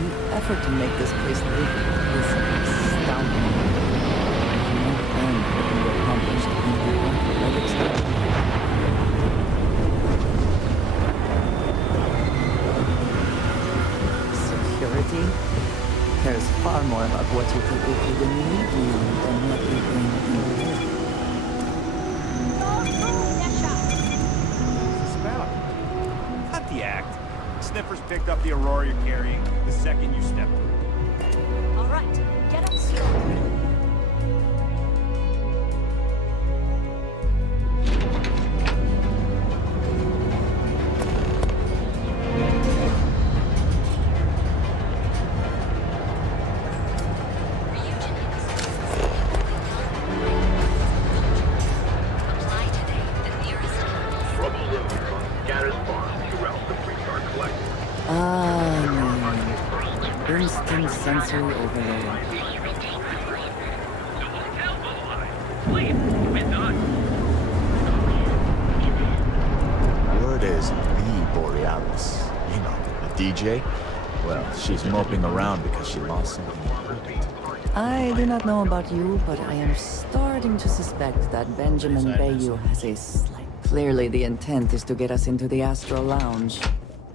The effort to make this place livable is astounding. No end can be accomplished in the athletics style. Security? There's far more about what you think will be the need than what you bring in the world. Smell. Cut the act. Sniffers picked up the Aurora you're carrying the second you stepped through. All right, get up slow. Instant sensory overload. Word is the Borealis. You know, the DJ. Well, she's moping around because she lost something important. I do not know about you, but I am starting to suspect that Benjamin Bayou has a slight... Clearly the intent is to get us into the Astral Lounge.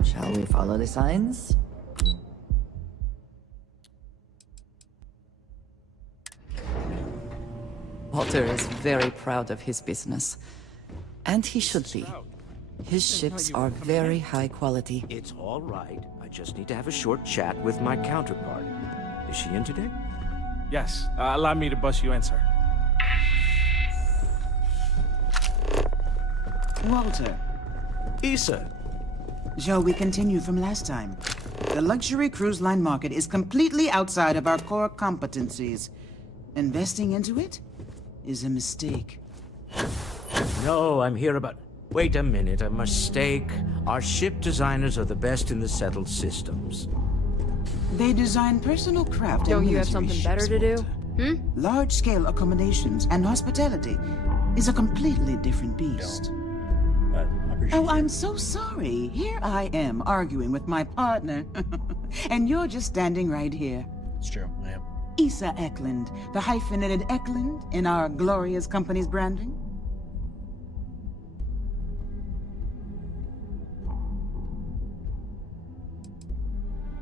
Shall we follow the signs? Walter is very proud of his business. And he should be. His ships are very high quality. It's all right. I just need to have a short chat with my counterpart. Is she in today? Yes. Allow me to bust you in, sir. Walter. Issa. Shall we continue from last time? The luxury cruise line market is completely outside of our core competencies. Investing into it is a mistake. No, I'm here about... Wait a minute, a mistake. Our ship designers are the best in the settled systems. They design personal craft and Don't you have military something better to do? ships. Large-scale accommodations and hospitality is a completely different beast. Oh, I'm so sorry. Here I am arguing with my partner. And you're just standing right here. It's true, I am. Issa Eklund, the hyphenated Eklund in our glorious company's branding.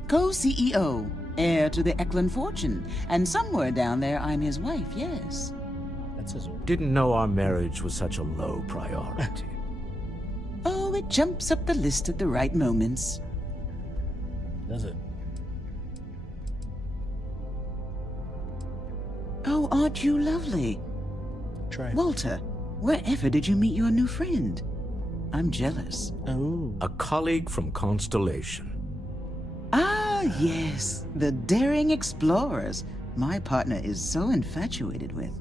Co-CEO, heir to the Eklund fortune, and somewhere down there I'm his wife, yes. That's his. Didn't know our marriage was such a low priority. Oh, it jumps up the list at the right moments. Does it? Oh, aren't you lovely? Try. Walter, wherever did you meet your new friend? I'm jealous. Oh. A colleague from Constellation. Ah, yes. The daring explorers. My partner is so infatuated with.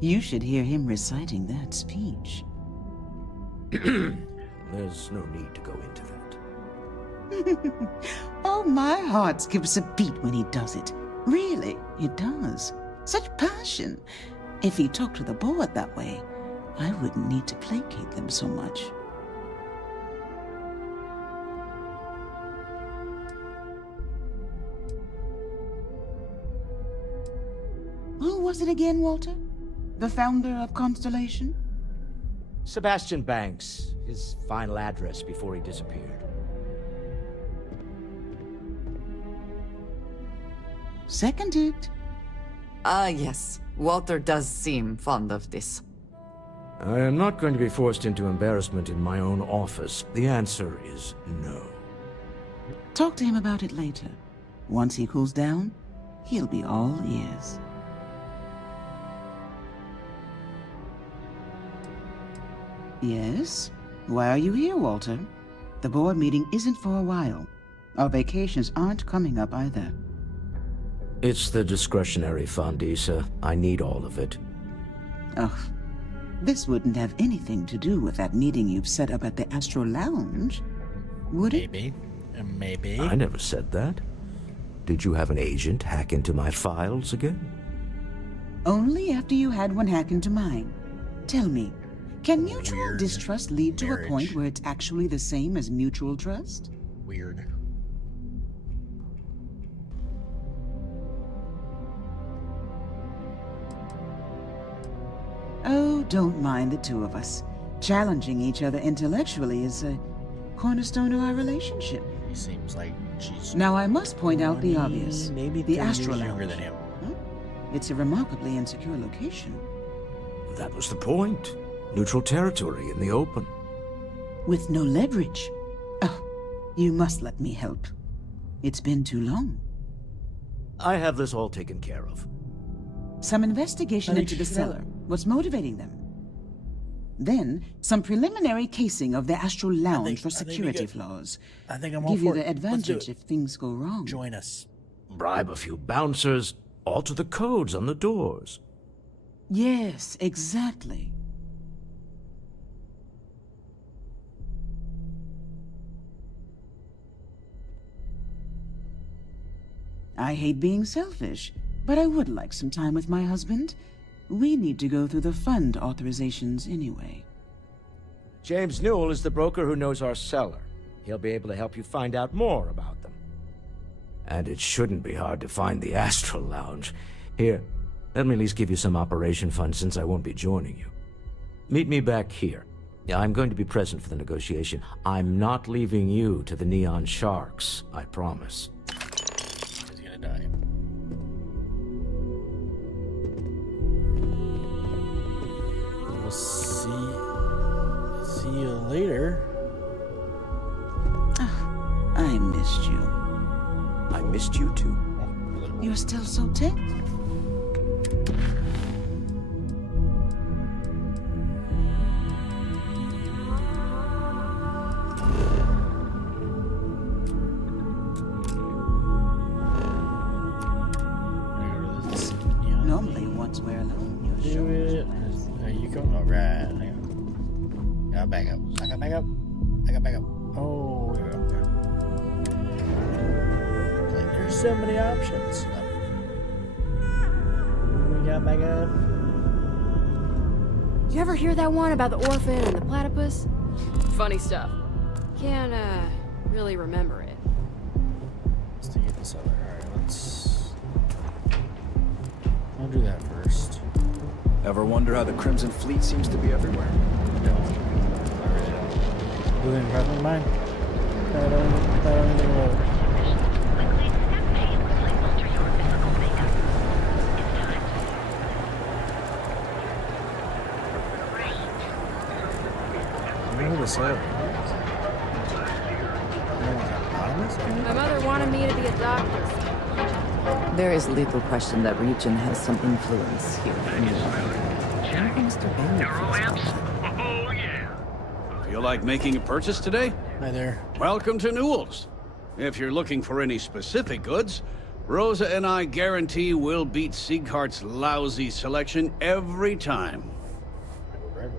You should hear him reciting that speech. There's no need to go into that. Oh, my heart skips a beat when he does it. Really, it does. Such passion. If he talked to the board that way, I wouldn't need to placate them so much. Who was it again, Walter? The founder of Constellation? Sebastian Banks, his final address before he disappeared. Seconded. Ah, yes. Walter does seem fond of this. I am not going to be forced into embarrassment in my own office. The answer is no. Talk to him about it later. Once he cools down, he'll be all ears. Yes? Why are you here, Walter? The board meeting isn't for a while. Our vacations aren't coming up either. It's the discretionary fund, Issa. I need all of it. Ugh. This wouldn't have anything to do with that meeting you've set up at the Astro Lounge, would it? Maybe. Maybe. I never said that. Did you have an agent hack into my files again? Only after you had one hack into mine. Tell me, can mutual distrust lead to a point where it's actually the same as mutual trust? Weird. Oh, don't mind the two of us. Challenging each other intellectually is a cornerstone of our relationship. He seems like she's... Now, I must point out the obvious. Maybe the 3 Astro years younger Lounge. than him. Huh? It's a remarkably insecure location. That was the point. Neutral territory in the open. With no leverage. Oh, you must let me help. It's been too long. I have this all taken care of. Some investigation into the cellar. What's motivating them? Then, some preliminary casing of the Astro Lounge for security flaws. I think I'm all Give you for the it. Let's do advantage it. if things go wrong. Join us. Bribe a few bouncers, alter the codes on the doors. Yes, exactly. I hate being selfish, but I would like some time with my husband. We need to go through the fund authorizations anyway. James Newell is the broker who knows our cellar. He'll be able to help you find out more about them. And it shouldn't be hard to find the Astral Lounge. Here, let me at least give you some operation funds since I won't be joining you. Meet me back here. I'm going to be present for the negotiation. I'm not leaving you to the Neon Sharks, I promise. He's gonna die. We'll see you later. I missed you. I missed you too. You're still so tense. Normally, once we're alone, you're Do it. There you go. All right. Gotta back up. I got back up. I got back up. Oh, here we go. Like, there's so many options. We got back up. Did you ever hear that one about the orphan and the platypus? Funny stuff. Can't, really remember it. Let's get this over. Alright, I'll do that first. Ever wonder how the Crimson Fleet seems to be everywhere? No. I really don't. Do they probably mine? I don't even know. My mother wanted me to be a doctor. There is little question that region has some influence here in the Mr. Bailey feels about that. Feel like making a purchase today? Hi there. Welcome to Newell's. If you're looking for any specific goods, Rosa and I guarantee we'll beat Sieghart's lousy selection every time. Where's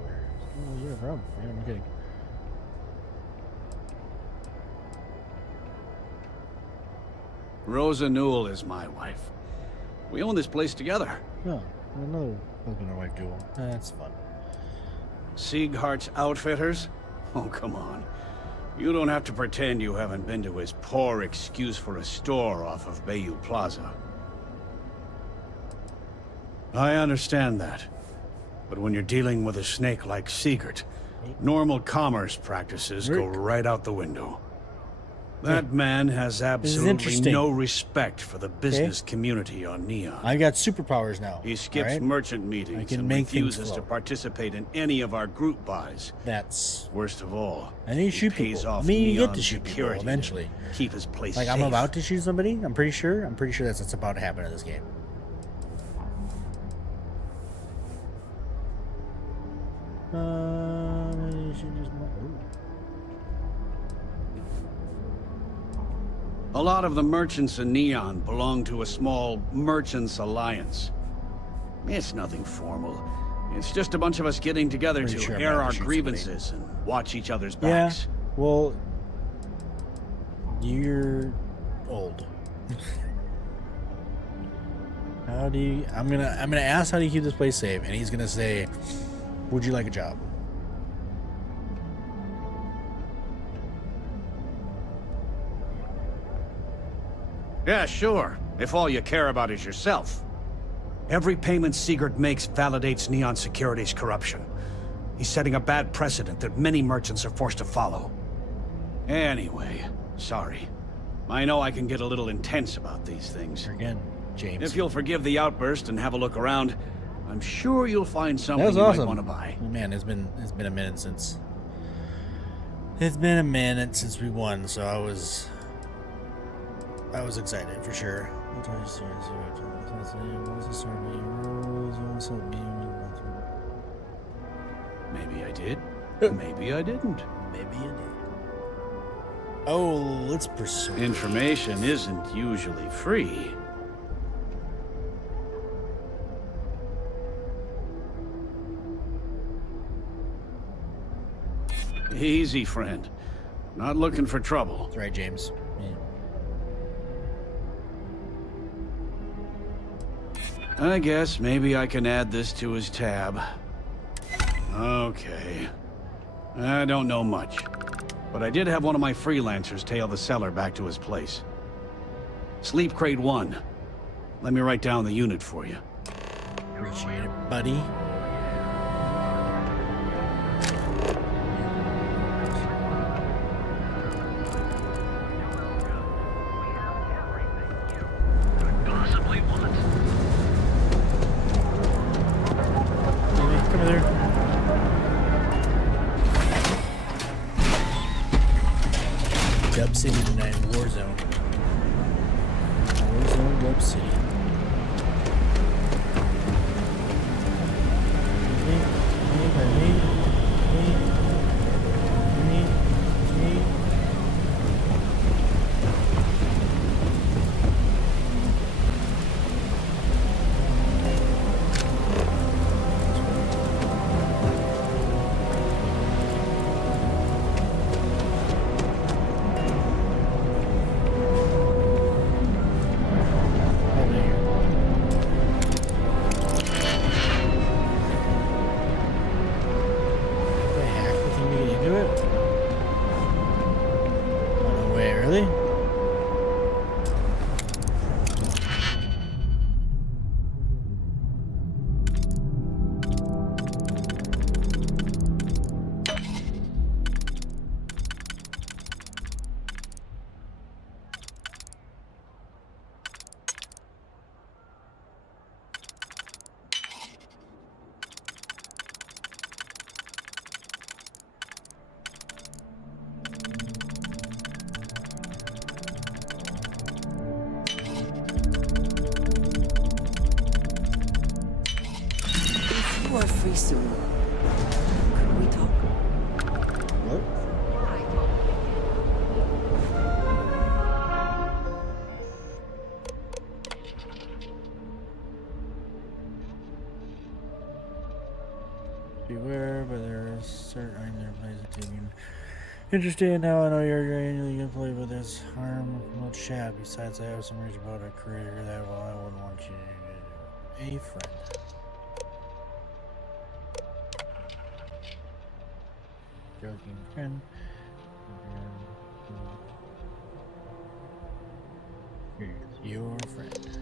you from? Yeah, I'm kidding. Rosa Newell is my wife. We own this place together. Oh, another husband and wife duel. That's fun. Sieghart's Outfitters? Oh, come on. You don't have to pretend you haven't been to his poor excuse for a store off of Bayou Plaza. I understand that. But when you're dealing with a snake like Siegert, normal commerce practices go right out the window. That man has absolutely no respect for the business community on Neon. I got superpowers now. He skips right? merchant meetings I can and make refuses to participate in any of our group buys. That's worst of all. I need to shoot people. I mean, you get to shoot people eventually. Keep his place like safe. I'm about to shoot somebody. I'm pretty sure that's what's about to happen in this game. A lot of the merchants in Neon belong to a small Merchants Alliance. It's nothing formal. It's just a bunch of us getting together Pretty to sure I'm air about to our shoot grievances and watch each other's Yeah. backs. Well, you're old. How do you? I'm gonna ask how do you keep this place safe, and he's gonna say, "Would you like a job?" Yeah, sure. If all you care about is yourself. Every payment Siegert makes validates Neon Security's corruption. He's setting a bad precedent that many merchants are forced to follow. Anyway, sorry. I know I can get a little intense about these things. Again, James. If you'll forgive the outburst and have a look around, I'm sure you'll find That something was you awesome. might want to buy. Man, it's been a minute since we won, so I was excited for sure. Maybe I did. Maybe I didn't. Maybe you did. Oh, let's pursue. Information isn't usually free. Easy, friend. Not looking for trouble. That's right, James. I guess maybe I can add this to his tab. Okay. I don't know much, but I did have one of my freelancers tail the seller back to his place. Sleep Crate 1. Let me write down the unit for you. Appreciate it, buddy. Dub City tonight, Warzone. Warzone, Dub City. You are free soon. Could we talk? Beware, but there is certain items there plays a taking. Interested now, I know you're genuinely gonna play with this harm no chat. Besides, I have some rage about a creator that well, I wouldn't want you to do. A friend. Joking friend. Here's your friend.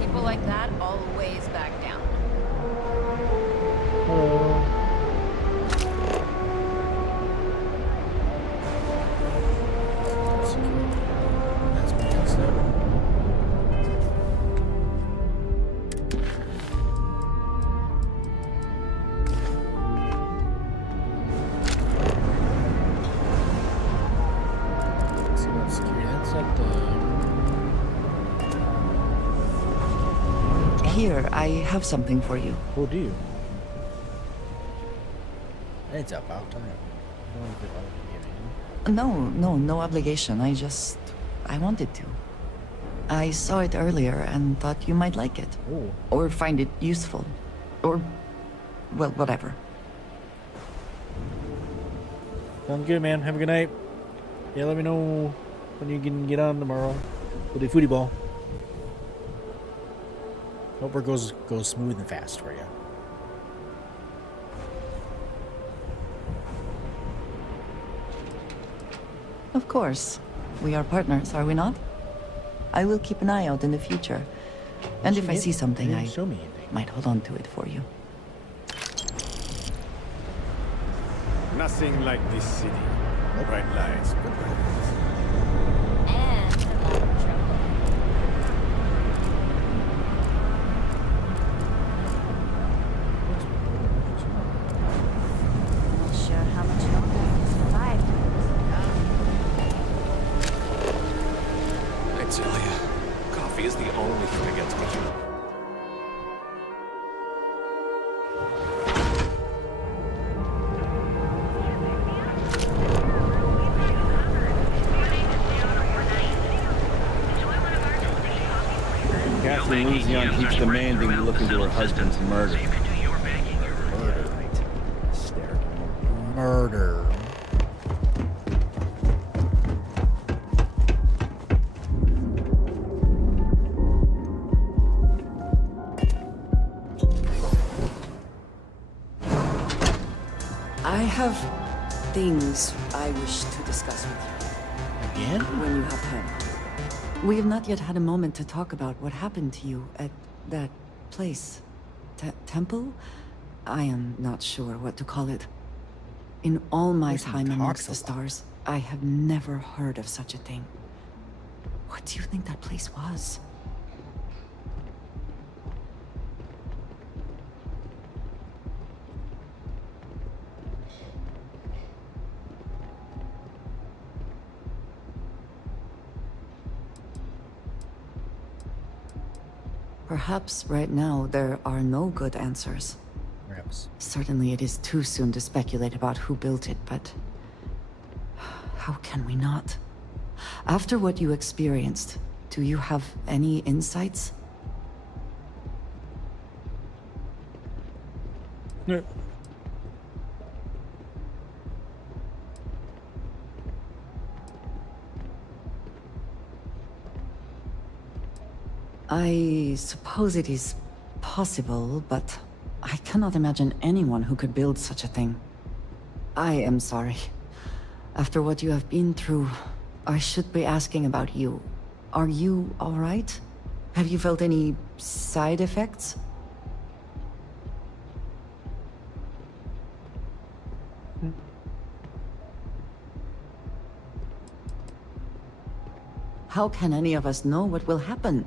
People like that always back down. That's me instead. Let's see what's security. That's at the. Here, I have something for you. Oh, do you? It's about time. I don't know if it ought to be anything. No obligation. I wanted to. I saw it earlier and thought you might like it. Oh. Or find it useful. Or, well, whatever. Sounds good, man. Have a good night. Yeah, let me know when you can get on tomorrow. We'll do foodie ball. Hope it goes smooth and fast for you. Of course. We are partners, are we not? I will keep an eye out in the future. And if I see something, I might hold on to it for you. Nothing like this city. Bright lights, good weapons. And a lot of trouble. Not sure how much longer I can survive. I tell ya, coffee is the only thing that gets me through. Catherine Louisiana keeps demanding you look into her husband's murder. Murder. I have things I wish to discuss with you. Again? When you have time. We have not yet had a moment to talk about what happened to you at that place. Temple? I am not sure what to call it. In all my time amongst the stars, I have never heard of such a thing. What do you think that place was? Perhaps right now there are no good answers. Perhaps. Certainly it is too soon to speculate about who built it, but how can we not? After what you experienced, do you have any insights? No. I suppose it is possible, but I cannot imagine anyone who could build such a thing. I am sorry. After what you have been through, I should be asking about you. Are you all right? Have you felt any side effects? How can any of us know what will happen?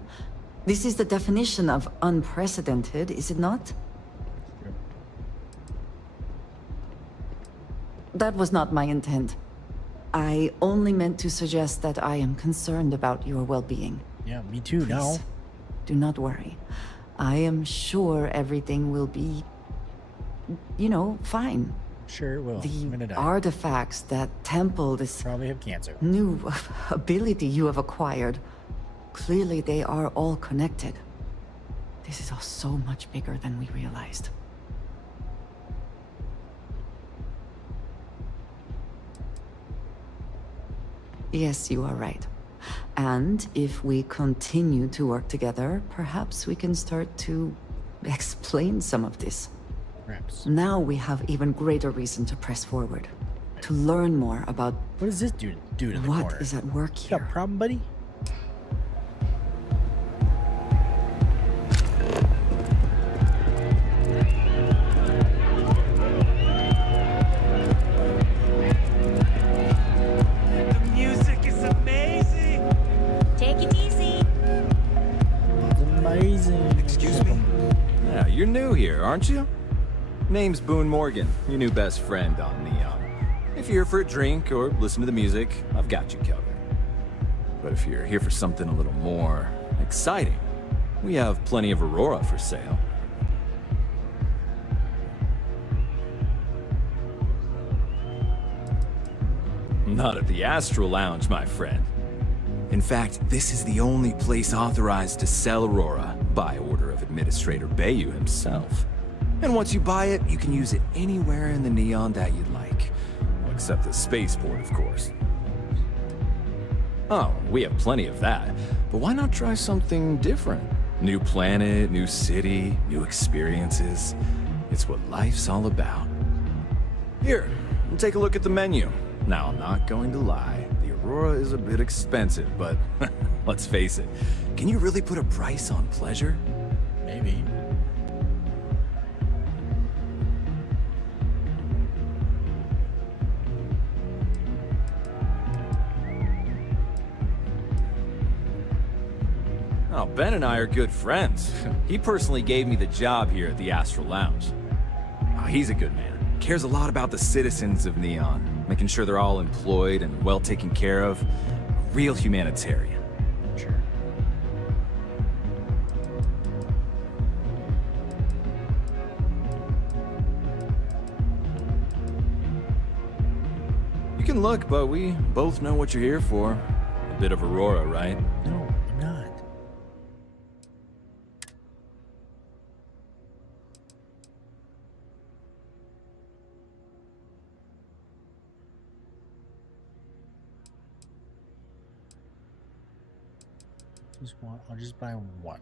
This is the definition of unprecedented, is it not? That was not my intent. I only meant to suggest that I am concerned about your well-being. Yeah, me too. Now. Do not worry. I am sure everything will be, you know, fine. Sure it will. I'm gonna The die. artifacts that temple this Probably have cancer. new ability you have acquired. Clearly, they are all connected. This is all so much bigger than we realized. Yes, you are right. And if we continue to work together, perhaps we can start to explain some of this. Perhaps. Now we have even greater reason to press forward, to learn more about What does this dude do in the what corner? is at work Got here. a problem, buddy? The music is amazing. Take it easy. It's amazing. Excuse me? Yeah, you're new here, aren't you? Name's Boone Morgan, your new best friend on Neon. If you're here for a drink or listen to the music, I've got you covered. But if you're here for something a little more exciting, we have plenty of Aurora for sale. Not at the Astral Lounge, my friend. In fact, this is the only place authorized to sell Aurora by order of Administrator Bayou himself. And once you buy it, you can use it anywhere in the Neon that you'd like. Well, except the spaceport, of course. Oh, we have plenty of that. But why not try something different? New planet, new city, new experiences. It's what life's all about. Here, take a look at the menu. Now, I'm not going to lie. The Aurora is a bit expensive, but let's face it. Can you really put a price on pleasure? Maybe. Oh, Ben and I are good friends. He personally gave me the job here at the Astral Lounge. Oh, he's a good man. Cares a lot about the citizens of Neon, making sure they're all employed and well taken care of. A real humanitarian. Sure. You can look, but we both know what you're here for. A bit of Aurora, right? No, I'm not. Just one. I'll just buy one.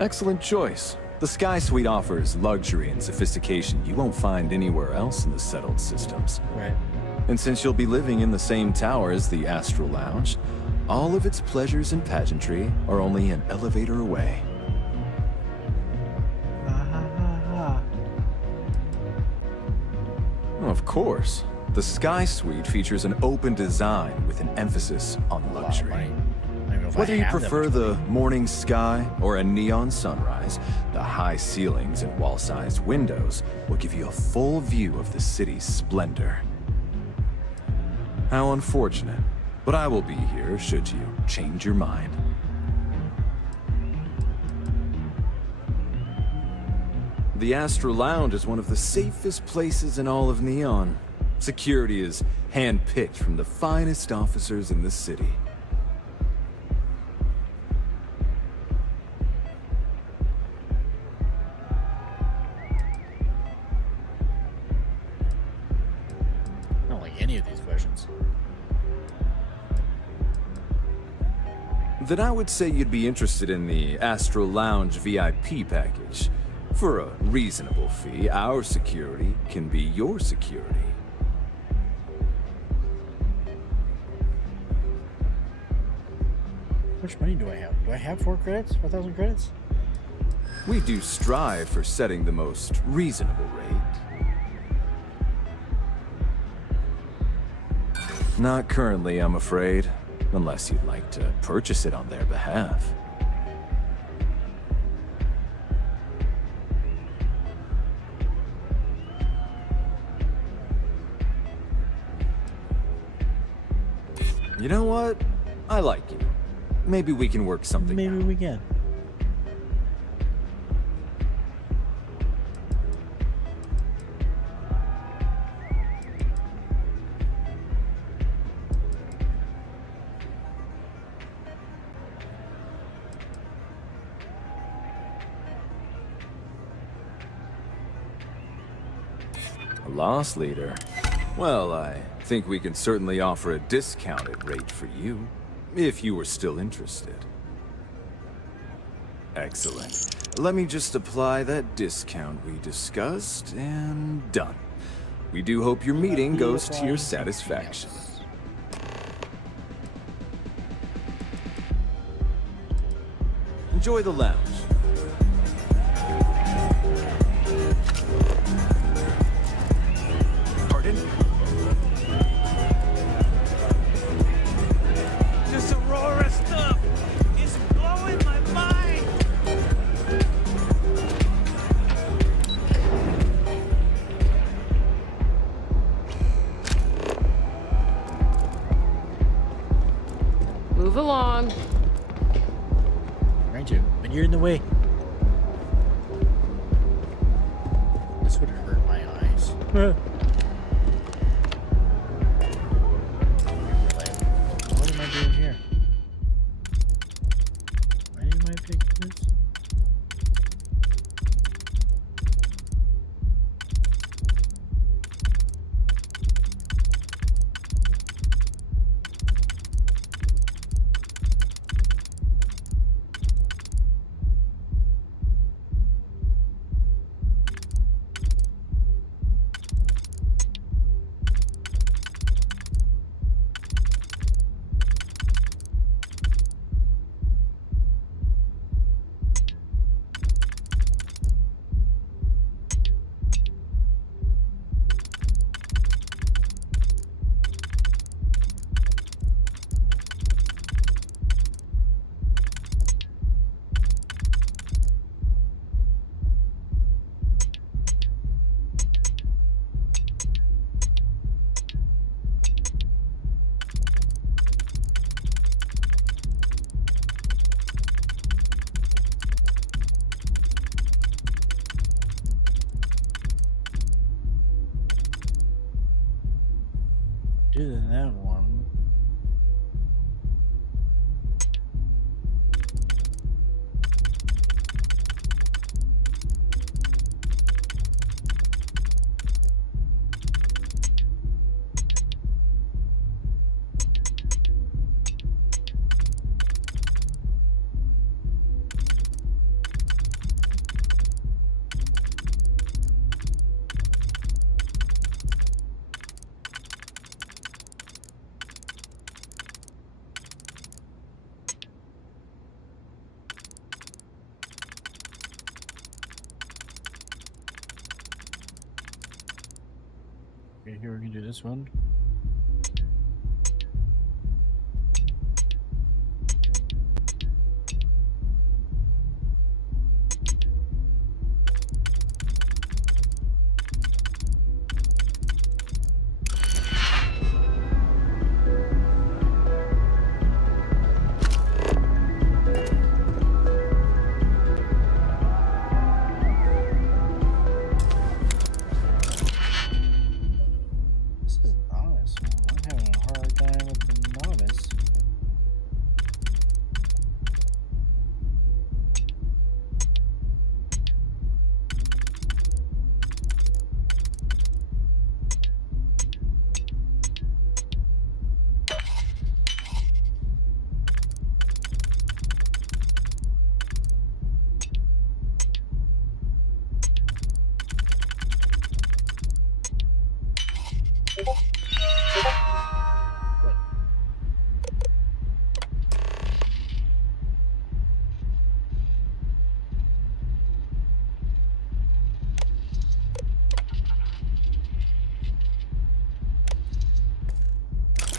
Excellent choice. The Sky Suite offers luxury and sophistication you won't find anywhere else in the settled systems. Right. And since you'll be living in the same tower as the Astral Lounge, all of its pleasures and pageantry are only an elevator away. Of course. The Sky Suite features an open design with an emphasis on luxury. Whether you prefer the morning sky or a neon sunrise, the high ceilings and wall-sized windows will give you a full view of the city's splendor. How unfortunate, but I will be here should you change your mind. The Astral Lounge is one of the safest places in all of Neon. Security is hand-picked from the finest officers in the city. I don't like any of these questions. Then I would say you'd be interested in the Astral Lounge VIP package. For a reasonable fee, our security can be your security. How much money do I have? Do I have 4 credits? 4,000 credits? We do strive for setting the most reasonable rate. Not currently, I'm afraid, unless you'd like to purchase it on their behalf. You know what? I like you. Maybe we can work something Maybe out. we can. A loss leader? Well, I think we can certainly offer a discounted rate for you, if you were still interested. Excellent. Let me just apply that discount we discussed, and done. We do hope your meeting goes to your satisfaction. Enjoy the lounge. Pardon? This Aurora stuff is blowing my mind! Move along. Trying to, but you're in the way. This would hurt my eyes. What am I doing here? Why am I picking this? Do that one. Okay, here we can do this one. This is novice. I'm having a hard time with the novice.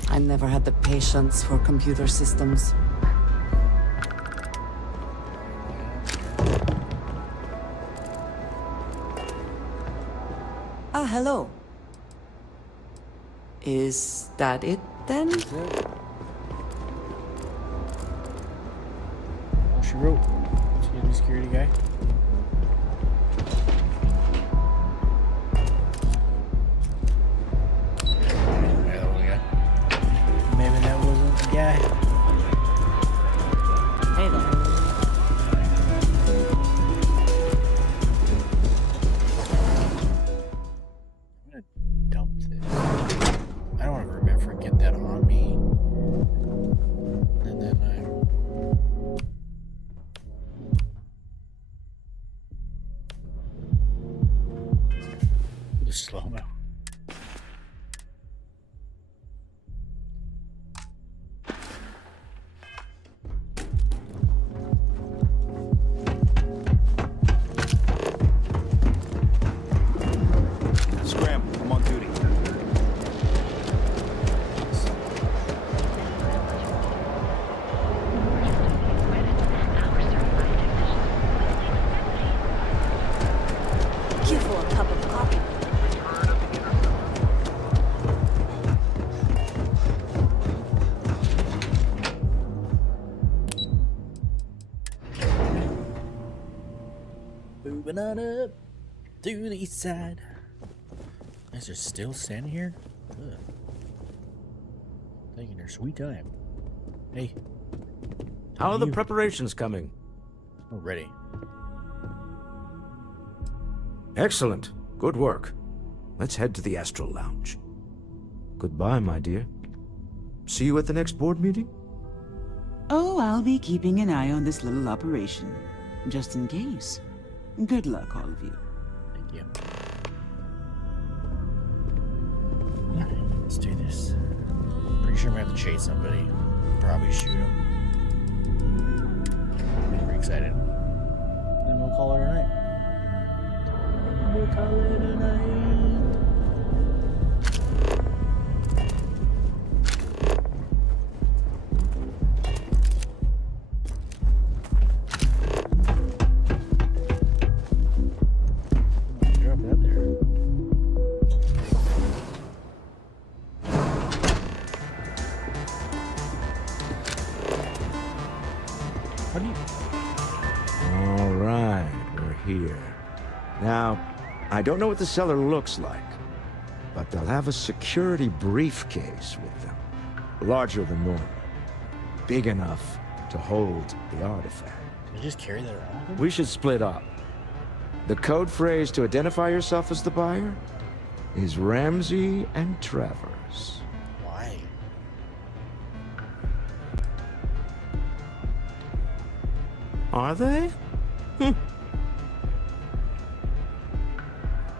I never had the patience for computer systems. Ah, hello. Is that it then? she wrote. Excuse me, security guy. Maybe that wasn't the guy. Hey there. I'm gonna dump this. I don't want to forget that on me. And then the slow-mo. Scram, I'm on duty. You for a cup of coffee. Moving on up to the east side. Is there still standing here? Ugh. Taking their sweet time. Hey. How are the preparations coming? Oh, ready. Excellent. Good work. Let's head to the Astral Lounge. Goodbye, my dear. See you at the next board meeting? Oh, I'll be keeping an eye on this little operation, just in case. Good luck, all of you. Thank you. Let's do this. Pretty sure I'm gonna have to chase somebody. Probably shoot him. Pretty excited. Then we'll call it a night. We'll call it a night. Drop that there. How do you... All right, we're here. Now, I don't know what the cellar looks like, but they'll have a security briefcase with them. Larger than normal. Big enough to hold the artifact. Can I just carry that around? We should split up. The code phrase to identify yourself as the buyer is Ramsey and Travers. Why? Are they?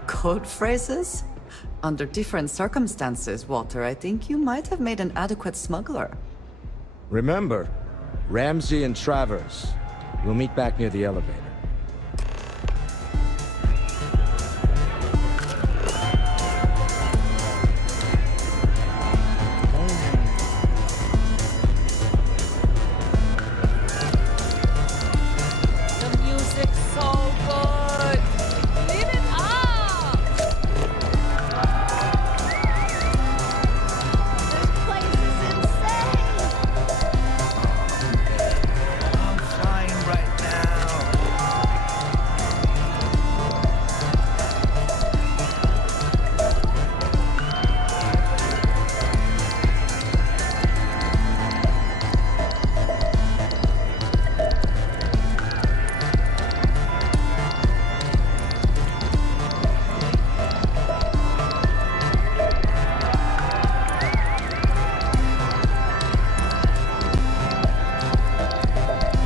Code phrases? Under different circumstances, Walter, I think you might have made an adequate smuggler. Remember, Ramsey and Travers. We'll meet back near the elevator. The music's so good. Leave it up. This place is insane. I'm fine right now.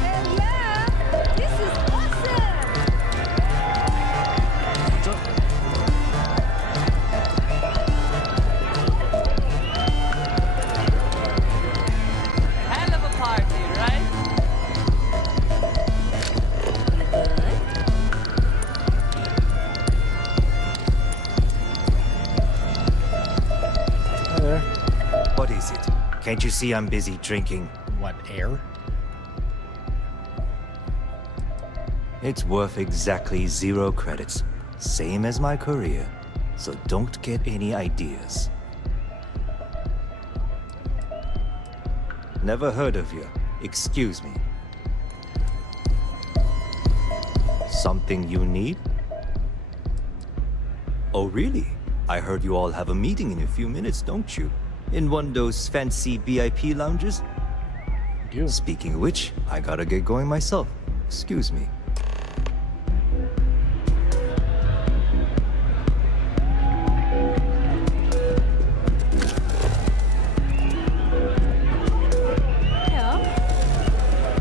Hell yeah! This is awesome! Hell of a party, right? Hi there. What is it? Can't you see I'm busy drinking? What, air? It's worth exactly 0 credits. Same as my career. So don't get any ideas. Never heard of you. Excuse me. Something you need? Oh, really? I heard you all have a meeting in a few minutes, don't you? In one of those fancy VIP lounges? Speaking of which, I gotta get going myself. Excuse me.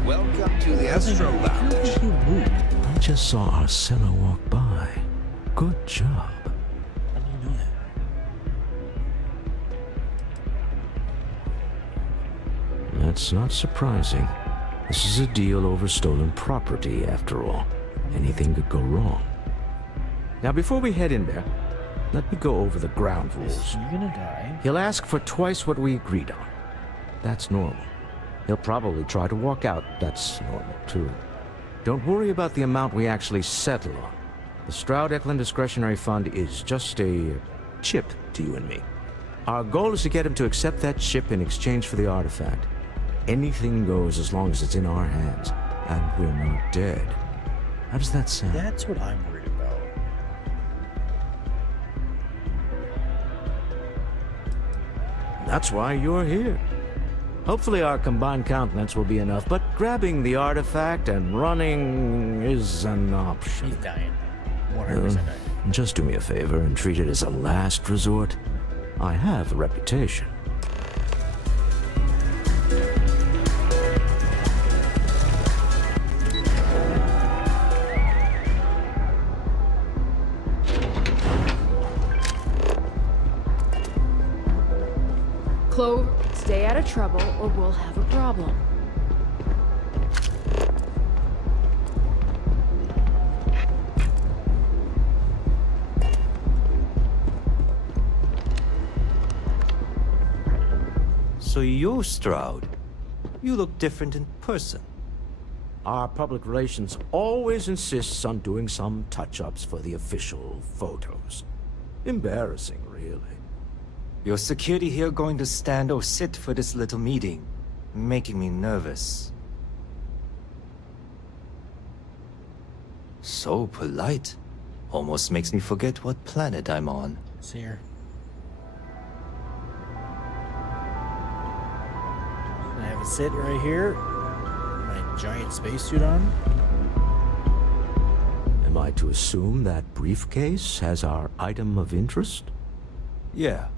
Welcome to the Astro Lounge. I just saw our seller walk by. Good job. How do you know that? That's not surprising. This is a deal over stolen property, after all. Anything could go wrong. Now, before we head in there, let me go over the ground rules. You're gonna die. He'll ask for twice what we agreed on. That's normal. He'll probably try to walk out. That's normal, too. Don't worry about the amount we actually settle on. The Stroud-Eklund Discretionary Fund is just a chip to you and me. Our goal is to get him to accept that chip in exchange for the artifact. Anything goes as long as it's in our hands, and we're not dead. How does that sound? That's what I'm worried about. That's why you're here. Hopefully our combined countenance will be enough, but grabbing the artifact and running is an option. He's dying. 100% dying. Just do me a favor and treat it as a last resort. I have a reputation. Clove, stay out of trouble or we'll have a problem. So you're Stroud. You look different in person. Our public relations always insists on doing some touch-ups for the official photos. Embarrassing, really. Your security here going to stand or sit for this little meeting, making me nervous. So polite. Almost makes me forget what planet I'm on. It's here. I have a sit right here. My giant spacesuit on. Am I to assume that briefcase has our item of interest? Yeah,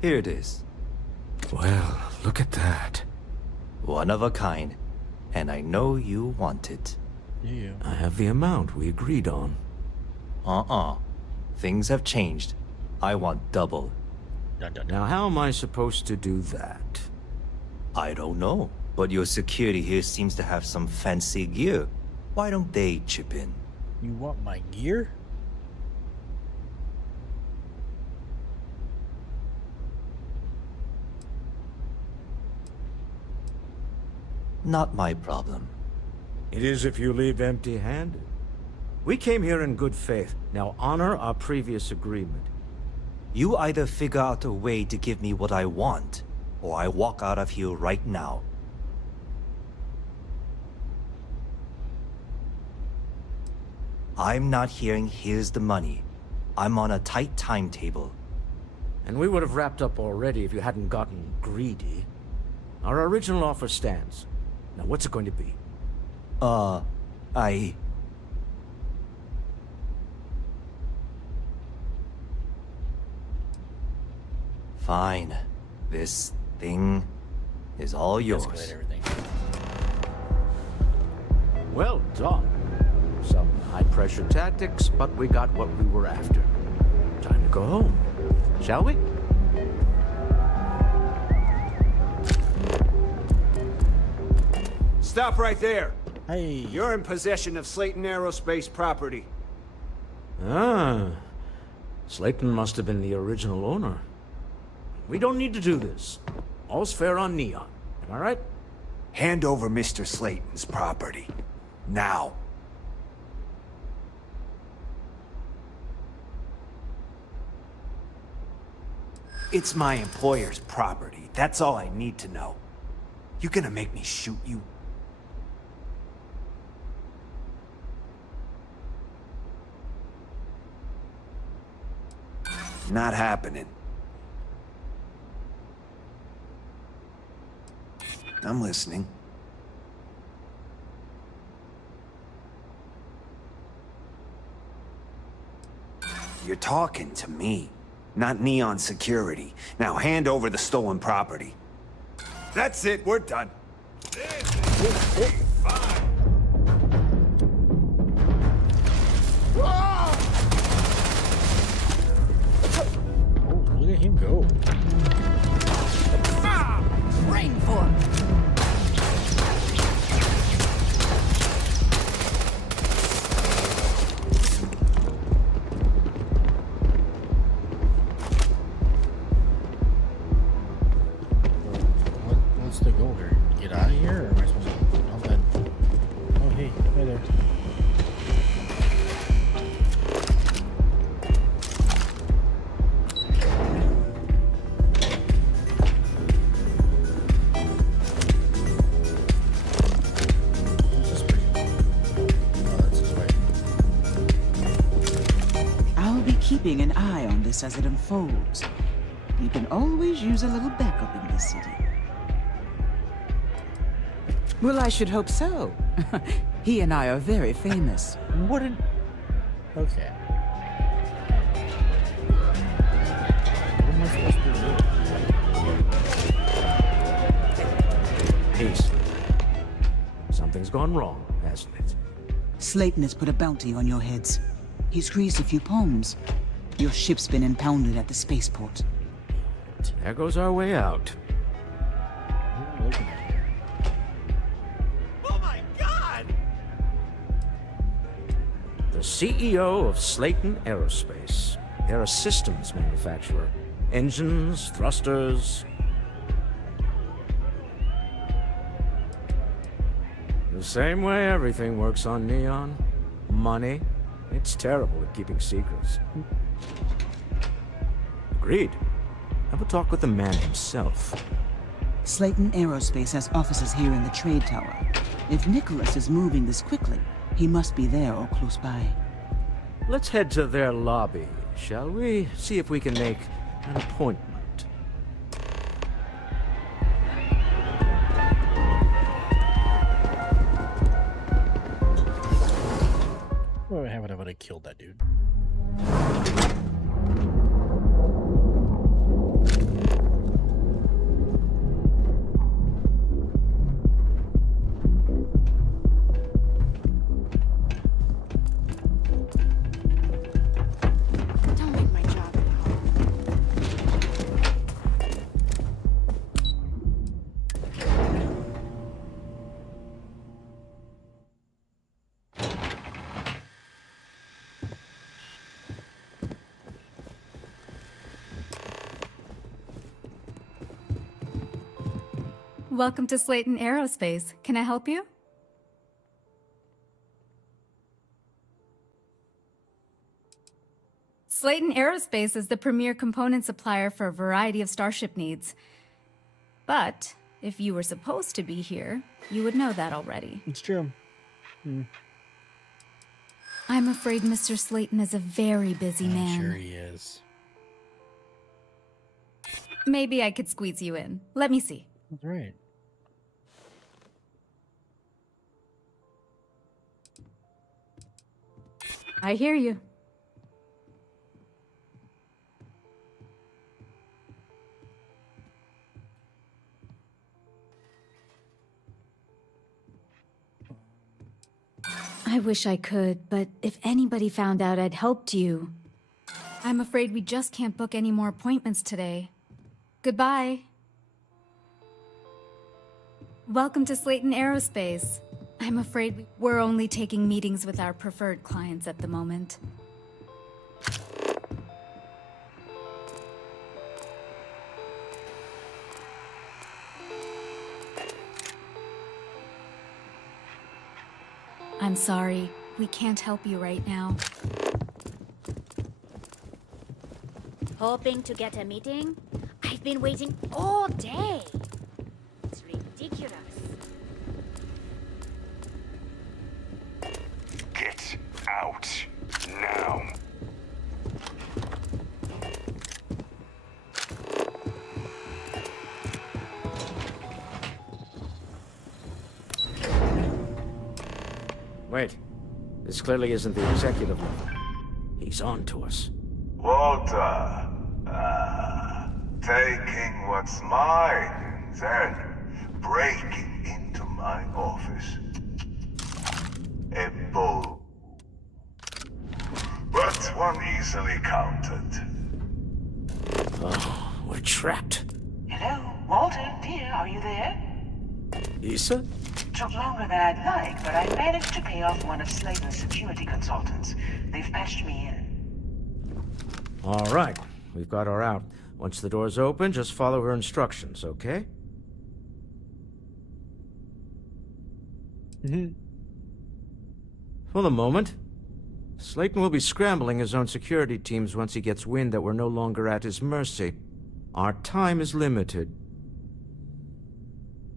here it is. Well, look at that. One of a kind. And I know you want it. Yeah. I have the amount we agreed on. Things have changed. I want double. Now, how am I supposed to do that? I don't know, but your security here seems to have some fancy gear. Why don't they chip in? You want my gear? Not my problem. It is if you leave empty-handed. We came here in good faith. Now honor our previous agreement. You either figure out a way to give me what I want, or I walk out of here right now. I'm not hearing here's the money. I'm on a tight timetable. And we would have wrapped up already if you hadn't gotten greedy. Our original offer stands. Now what's it going to be? Fine. This thing is all yours. Escalate everything. Well done. Some high-pressure tactics, but we got what we were after. Time to go home, shall we? Stop right there. Hey. You're in possession of Slayton Aerospace property. Ah. Slayton must have been the original owner. We don't need to do this. All's fair on Neon. Am I right? Hand over Mr. Slayton's property. Now. It's my employer's property. That's all I need to know. You gonna make me shoot you? Not happening. I'm listening. You're talking to me, not Neon Security. Now hand over the stolen property. That's it, we're done. Oh, look at him go. Rainform. What's the goal here? Get out of here, or am I supposed to jump in? Oh, hey there. I'll be keeping an eye on this as it unfolds. You can always use a little backup in this city. Well, I should hope so. He and I are very famous. What an... Okay. What am I supposed to do? Haste. Something's gone wrong, hasn't it? Slayton has put a bounty on your heads. He's greased a few palms. Your ship's been impounded at the spaceport. There goes our way out. Oh my God! The CEO of Slayton Aerospace. They're a systems manufacturer. Engines, thrusters. The same way everything works on Neon. Money. It's terrible at keeping secrets. Agreed. Have a talk with the man himself. Slayton Aerospace has offices here in the trade tower. If Nicholas is moving this quickly, he must be there or close by. Let's head to their lobby, shall we? See if we can make an appointment. What would happen if I would have killed that dude? Don't make my job hard. Welcome to Slayton Aerospace. Can I help you? Slayton Aerospace is the premier component supplier for a variety of starship needs. But if you were supposed to be here, you would know that already. It's true. I'm afraid Mr. Slayton is a very busy man. Sure he is. Maybe I could squeeze you in. Let me see. That's right. I hear you. I wish I could, but if anybody found out I'd helped you... I'm afraid we just can't book any more appointments today. Goodbye. Welcome to Slayton Aerospace. I'm afraid we're only taking meetings with our preferred clients at the moment. I'm sorry, we can't help you right now. Hoping to get a meeting? I've been waiting all day. It's ridiculous. Get out now. This clearly isn't the executive level. He's on to us. Walter, taking what's mine, then breaking into my office. A bold, but one easily countered. Oh, we're trapped. Hello, Walter, dear, are you there? Issa? Took longer than I'd like, but I managed to pay off one of Slayton's security consultants. They've patched me in. All right, we've got her out. Once the door's open, just follow her instructions, okay? For the moment, Slayton will be scrambling his own security teams once he gets wind that we're no longer at his mercy. Our time is limited.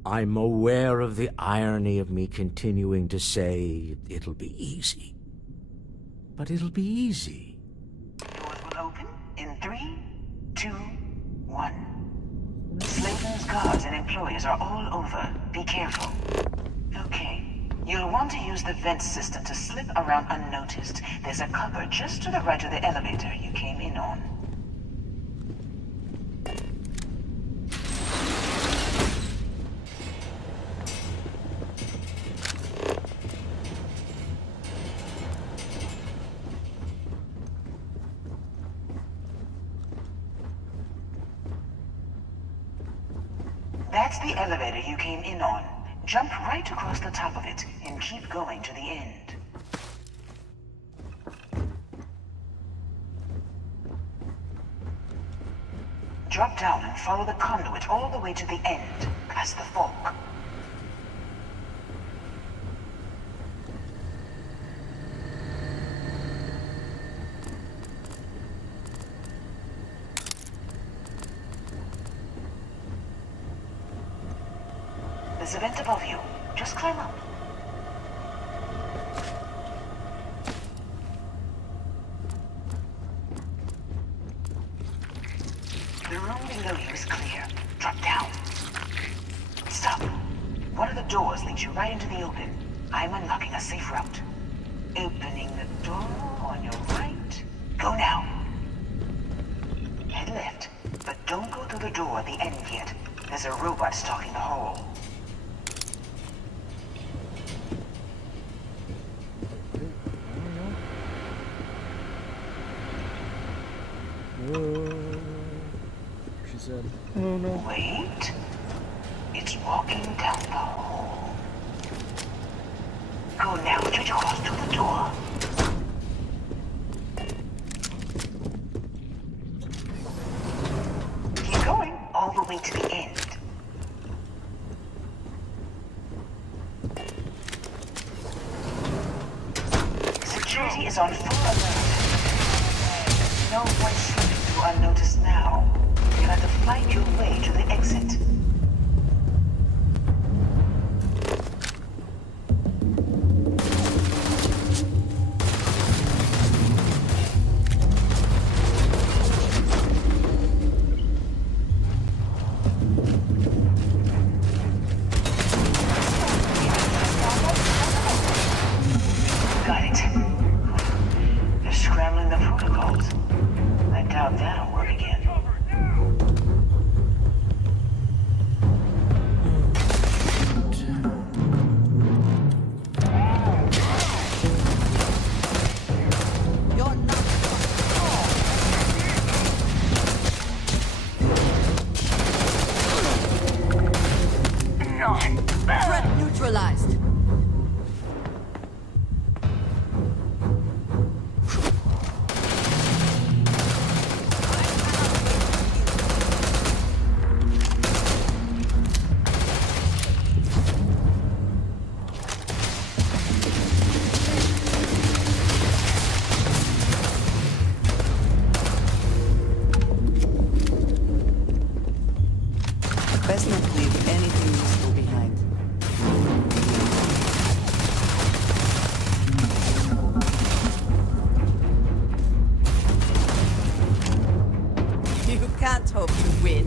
I'm aware of the irony of me continuing to say it'll be easy. But it'll be easy. Doors will open in 3, 2, 1. Slayton's guards and employees are all over. Be careful. Okay. You'll want to use the vent system to slip around unnoticed. There's a cupboard just to the right of the elevator you came in on. That's the elevator you came in on. Jump right across the top of it and keep going to the end. Drop down and follow the conduit all the way to the end, past the fork. There's a vent above you. Just climb up. The room below you is clear. Drop down. Stop. One of the doors leads you right into the open. I'm unlocking a safe route. Opening the door on your right. Go now. Head left, but don't go through the door at the end yet. There's a robot stalking the hall. She said, oh no. Wait. It's walking down the hall. Go now, straight across to the door. Keep going all the way to the end. Security is on full alert. No point slipping through unnoticed now. You'll have to find your way to the exit. Got it. They're scrambling the protocols. I doubt that'll work again. You're not threat neutralized. Best not to leave anything useful behind. You can't hope to win.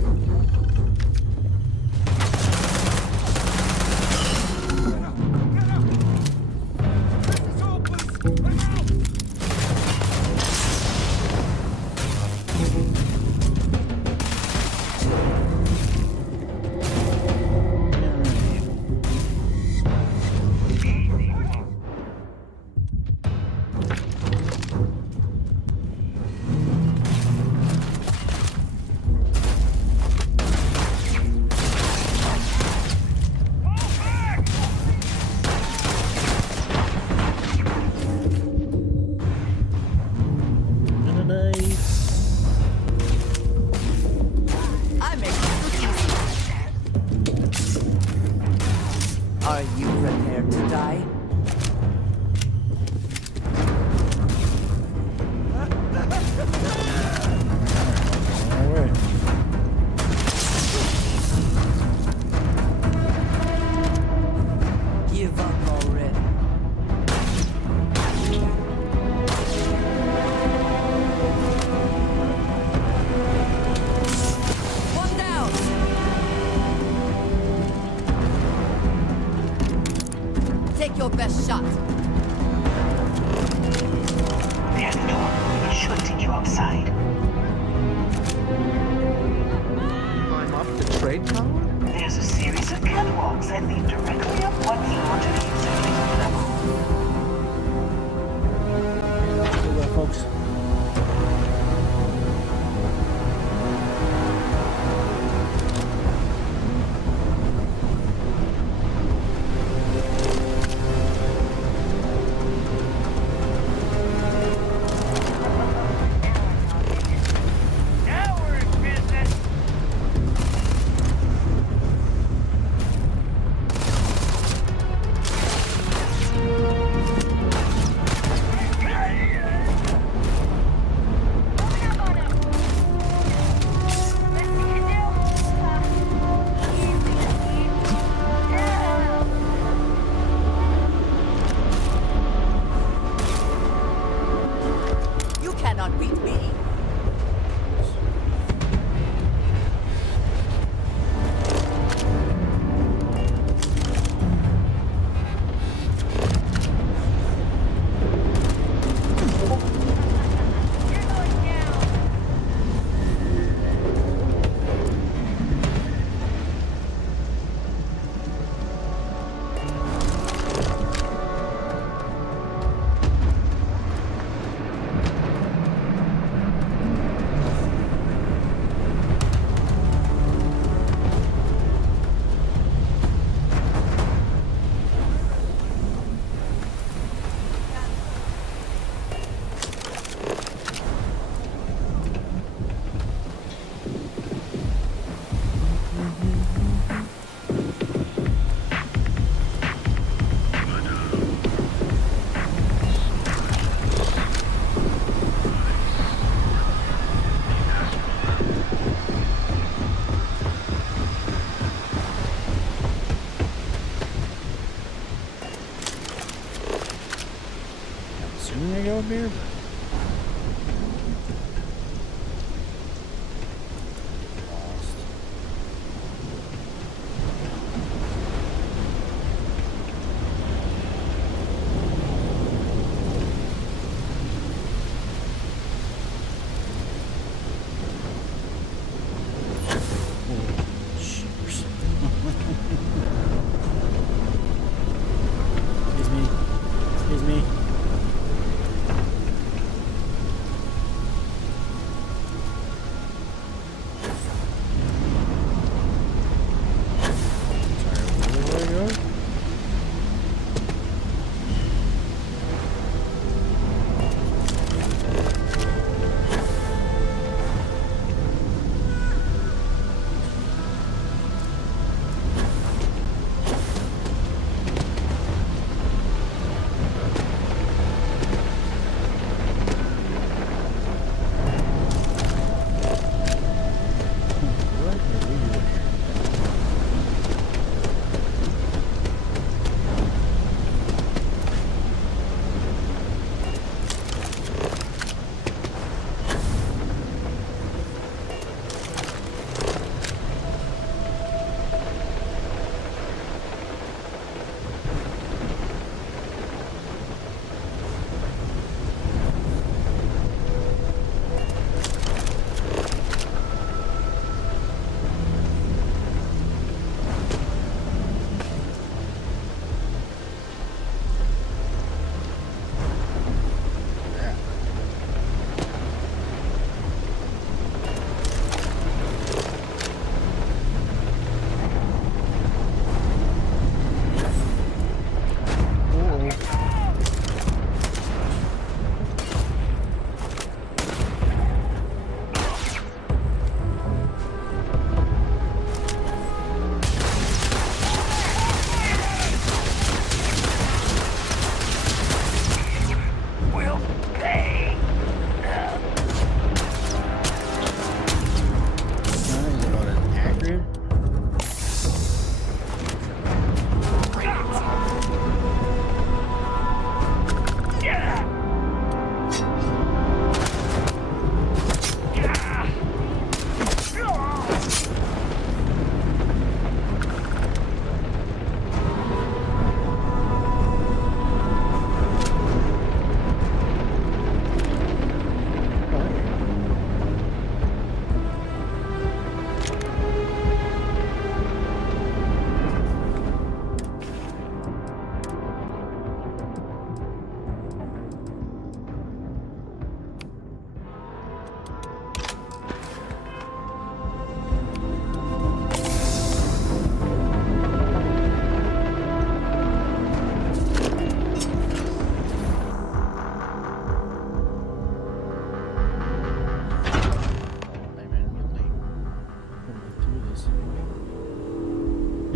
outside. Climb up the trade tower? There's a series of catwalks that lead directly up one floor to the executive level. Good luck, folks. You cannot beat me.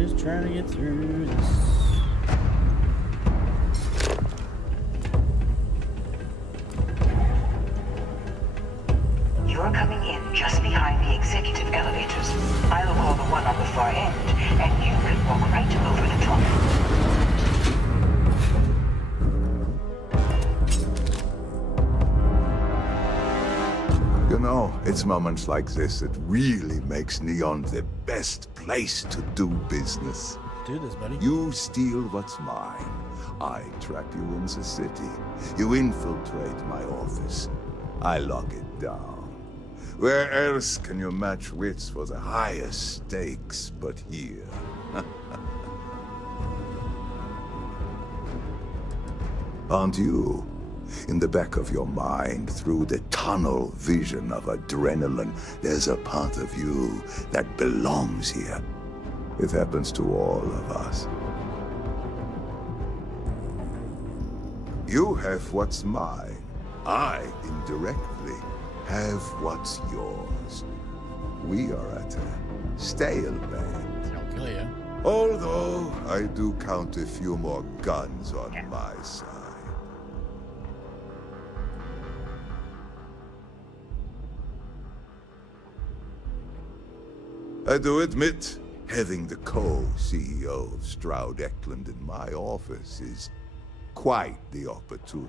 Just trying to get through this. You're coming in just behind the executive elevators. I'll call the one on the far end, and you can walk right over the top. You know, it's moments like this that really makes Neon the best place to do business. Do this, buddy. You steal what's mine. I track you in the city. You infiltrate my office. I lock it down. Where else can you match wits for the highest stakes but here? Aren't you? In the back of your mind, through the tunnel vision of adrenaline, there's a part of you that belongs here. It happens to all of us. You have what's mine. I, indirectly, have what's yours. We are at a stalemate. I'll kill you. Although, I do count a few more guns on my side. I do admit, having the co-CEO of Stroud Eklund in my office is quite the opportunity.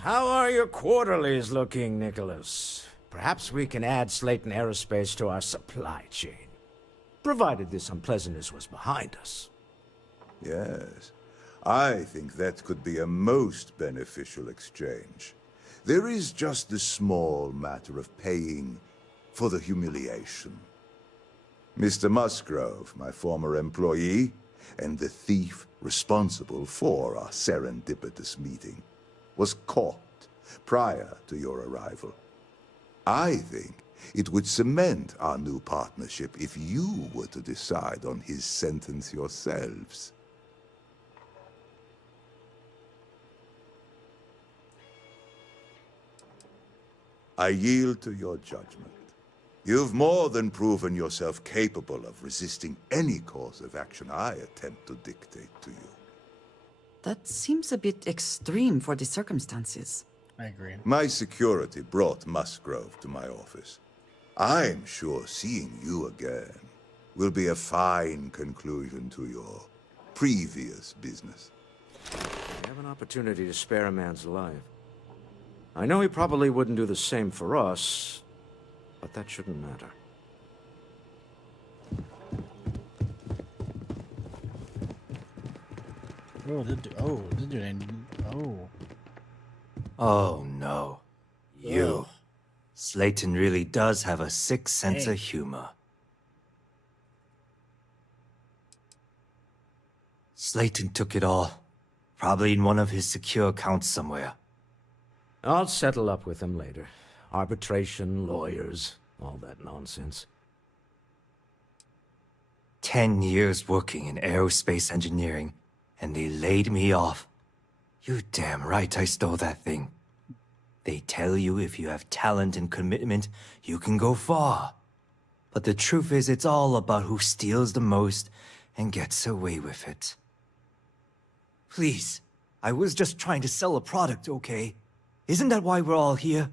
How are your quarterlies looking, Nicholas? Perhaps we can add Slayton Aerospace to our supply chain, provided this unpleasantness was behind us. Yes, I think that could be a most beneficial exchange. There is just the small matter of paying for the humiliation. Mr. Musgrove, my former employee, and the thief responsible for our serendipitous meeting, was caught prior to your arrival. I think it would cement our new partnership if you were to decide on his sentence yourselves. I yield to your judgment. You've more than proven yourself capable of resisting any course of action I attempt to dictate to you. That seems a bit extreme for the circumstances. I agree. My security brought Musgrove to my office. I'm sure seeing you again will be a fine conclusion to your previous business. We have an opportunity to spare a man's life. I know he probably wouldn't do the same for us, but that shouldn't matter. Oh no. You. Slayton really does have a sick sense of humor. Slayton took it all. Probably in one of his secure accounts somewhere. I'll settle up with him later. Arbitration, lawyers, all that nonsense. 10 years working in aerospace engineering, and they laid me off. You damn right I stole that thing. They tell you if you have talent and commitment, you can go far. But the truth is, it's all about who steals the most and gets away with it. Please, I was just trying to sell a product, okay? Isn't that why we're all here?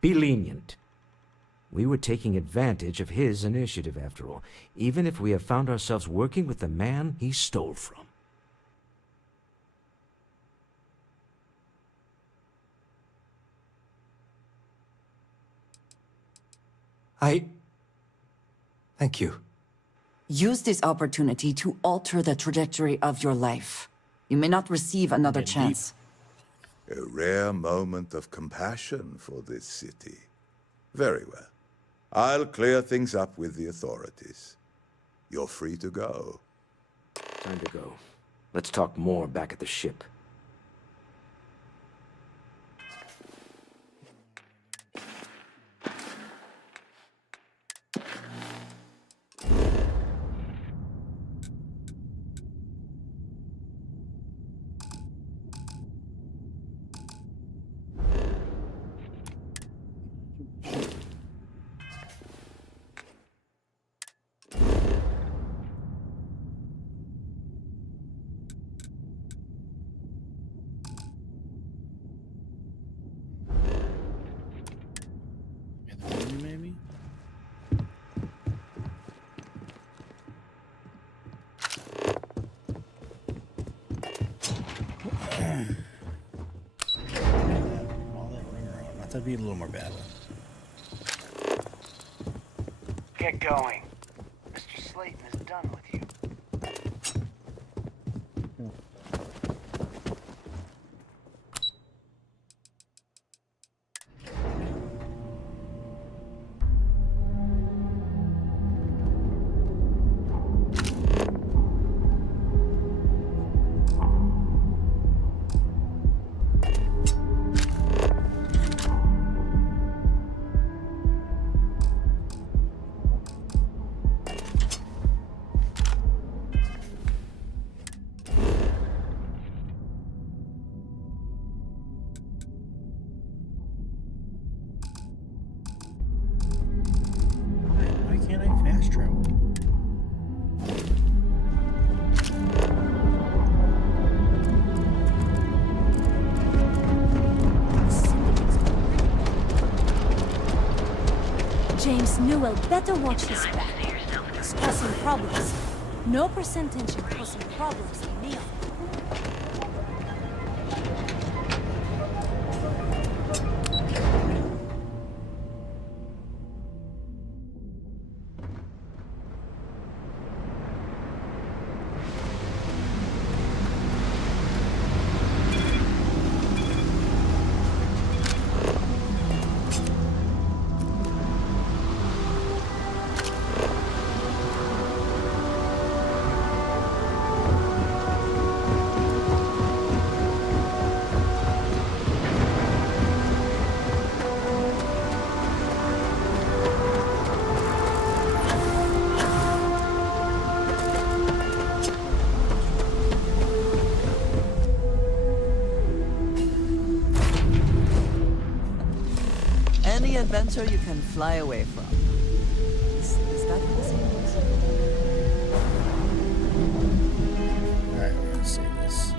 Be lenient. We were taking advantage of his initiative, after all, even if we have found ourselves working with the man he stole from. Thank you. Use this opportunity to alter the trajectory of your life. You may not receive another chance. A rare moment of compassion for this city. Very well. I'll clear things up with the authorities. You're free to go. Time to go. Let's talk more back at the ship. That'd be a little more bad. Get going. Mr. Slayton is done with you. Why can't I fast travel? James Newell better watch his back. It's causing problems. No percentage in causing problems in Neon. Any adventure you can fly away from. Is that what this means? Alright, we're gonna save this.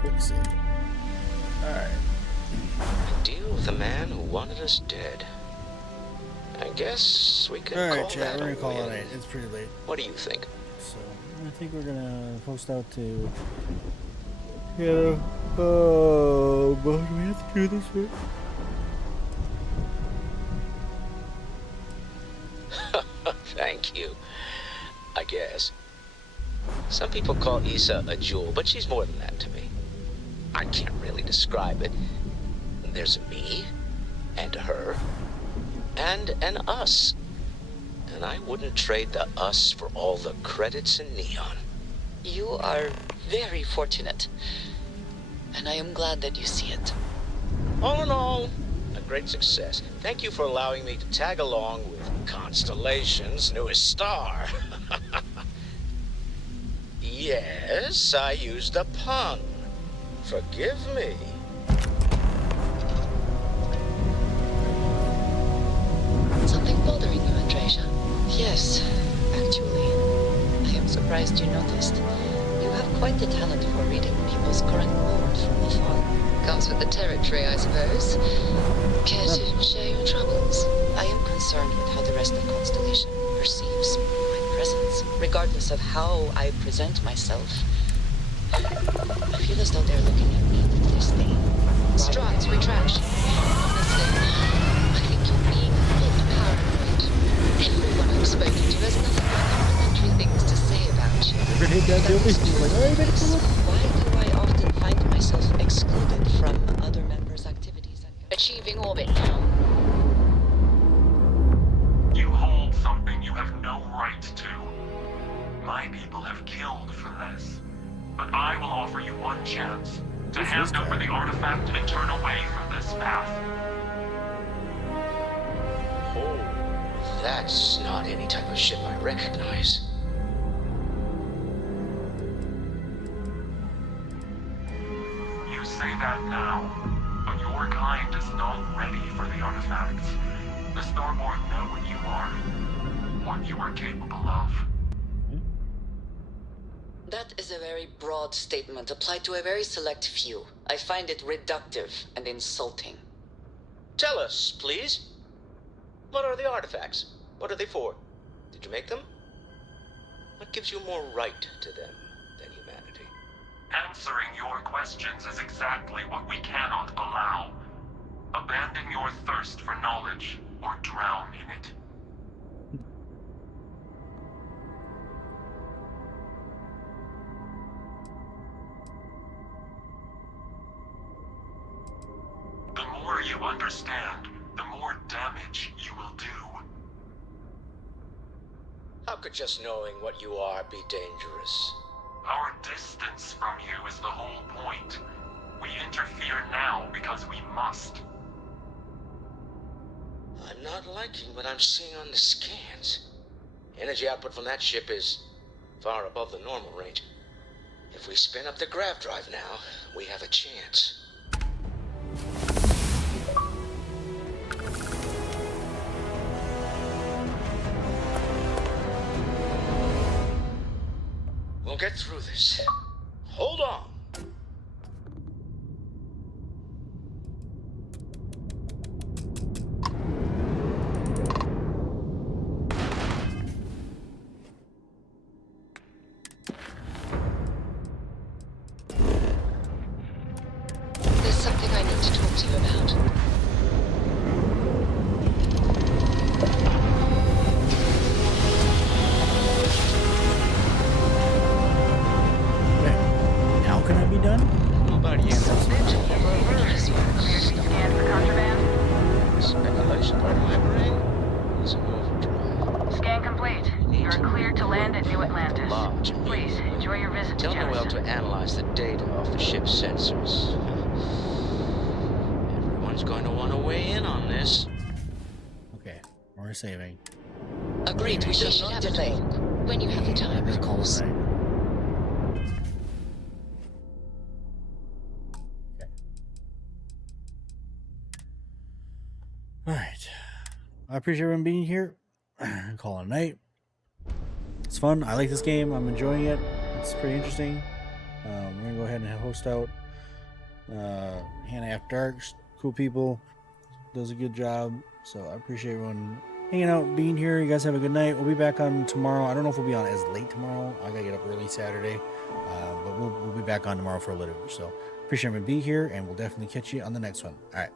Quick save. Alright. Deal with a man who wanted us dead. I guess we can Alright, call chat, that we're a gonna call it win. a night. It's pretty late. What do you think? So, I think we're gonna post out to... Yeah. Oh, but do we have to do this right? Thank you. I guess. Some people call Issa a jewel, but she's more than that to me. I can't really describe it. There's a me, and a her, and an us. And I wouldn't trade the us for all the credits in Neon. You are very fortunate. And I am glad that you see it. All in all, a great success. Thank you for allowing me to tag along with Constellation's newest star. Yes, I used a pun. Forgive me. Something bothering you, Andreja? Yes, actually. I am surprised you noticed. You have quite the talent for reading people's current mood from afar. Comes with the territory, I suppose. Care to share your troubles? I am concerned with how the rest of Constellation perceives my presence, regardless of how I present myself. I feel as though they're looking at me with disdain. Strides, retraction. Honestly, I think you're being a bit paranoid. Everyone I've spoken to has nothing but complimentary things to say about you. We're gonna hit that building. He's like, alright, better come up. Why do I often find myself excluded from other members' activities? Achieving orbit. You hold something you have no right to. My people have killed for this. But I will offer you one chance to hand over the artifact and turn away from this path. Oh, that's not any type of ship I recognize. You say that now, but your kind is not ready for the artifacts. The Starborn know what you are, what you are capable of. That is a very broad statement applied to a very select few. I find it reductive and insulting. Tell us, please. What are the artifacts? What are they for? Did you make them? What gives you more right to them than humanity? Answering your questions is exactly what we cannot allow. Abandon your thirst for knowledge, or drown in it. The more you understand, the more damage you will do. How could just knowing what you are be dangerous? Our distance from you is the whole point. We interfere now because we must. I'm not liking what I'm seeing on the scans. Energy output from that ship is far above the normal range. If we spin up the grav drive now, we have a chance. We'll get through this. Hold on. There's something I need to talk to you about. Now can I be done? Nobody else. Scan for contraband. Speculation part of my brain is an overdrive. Scan complete. You're cleared to land at New Atlantis. Please, enjoy your visit to Tell Noel Genesis. to analyze the data off the ship's sensors. Everyone's going to want to weigh in on this. Okay, we're saving. Agreed, we should have a talk. When you have the time, of course. All right. I appreciate everyone being here. Call it a night. It's fun. I like this game. I'm enjoying it. It's pretty interesting. We're gonna go ahead and host out Hannah After Dark. Cool people. Does a good job. So I appreciate everyone hanging out, being here. You guys have a good night. We'll be back on tomorrow. I don't know if we'll be on as late tomorrow. I gotta get up early Saturday. But we'll be back on tomorrow for a little bit. So appreciate everyone being here, and we'll definitely catch you on the next one. All right.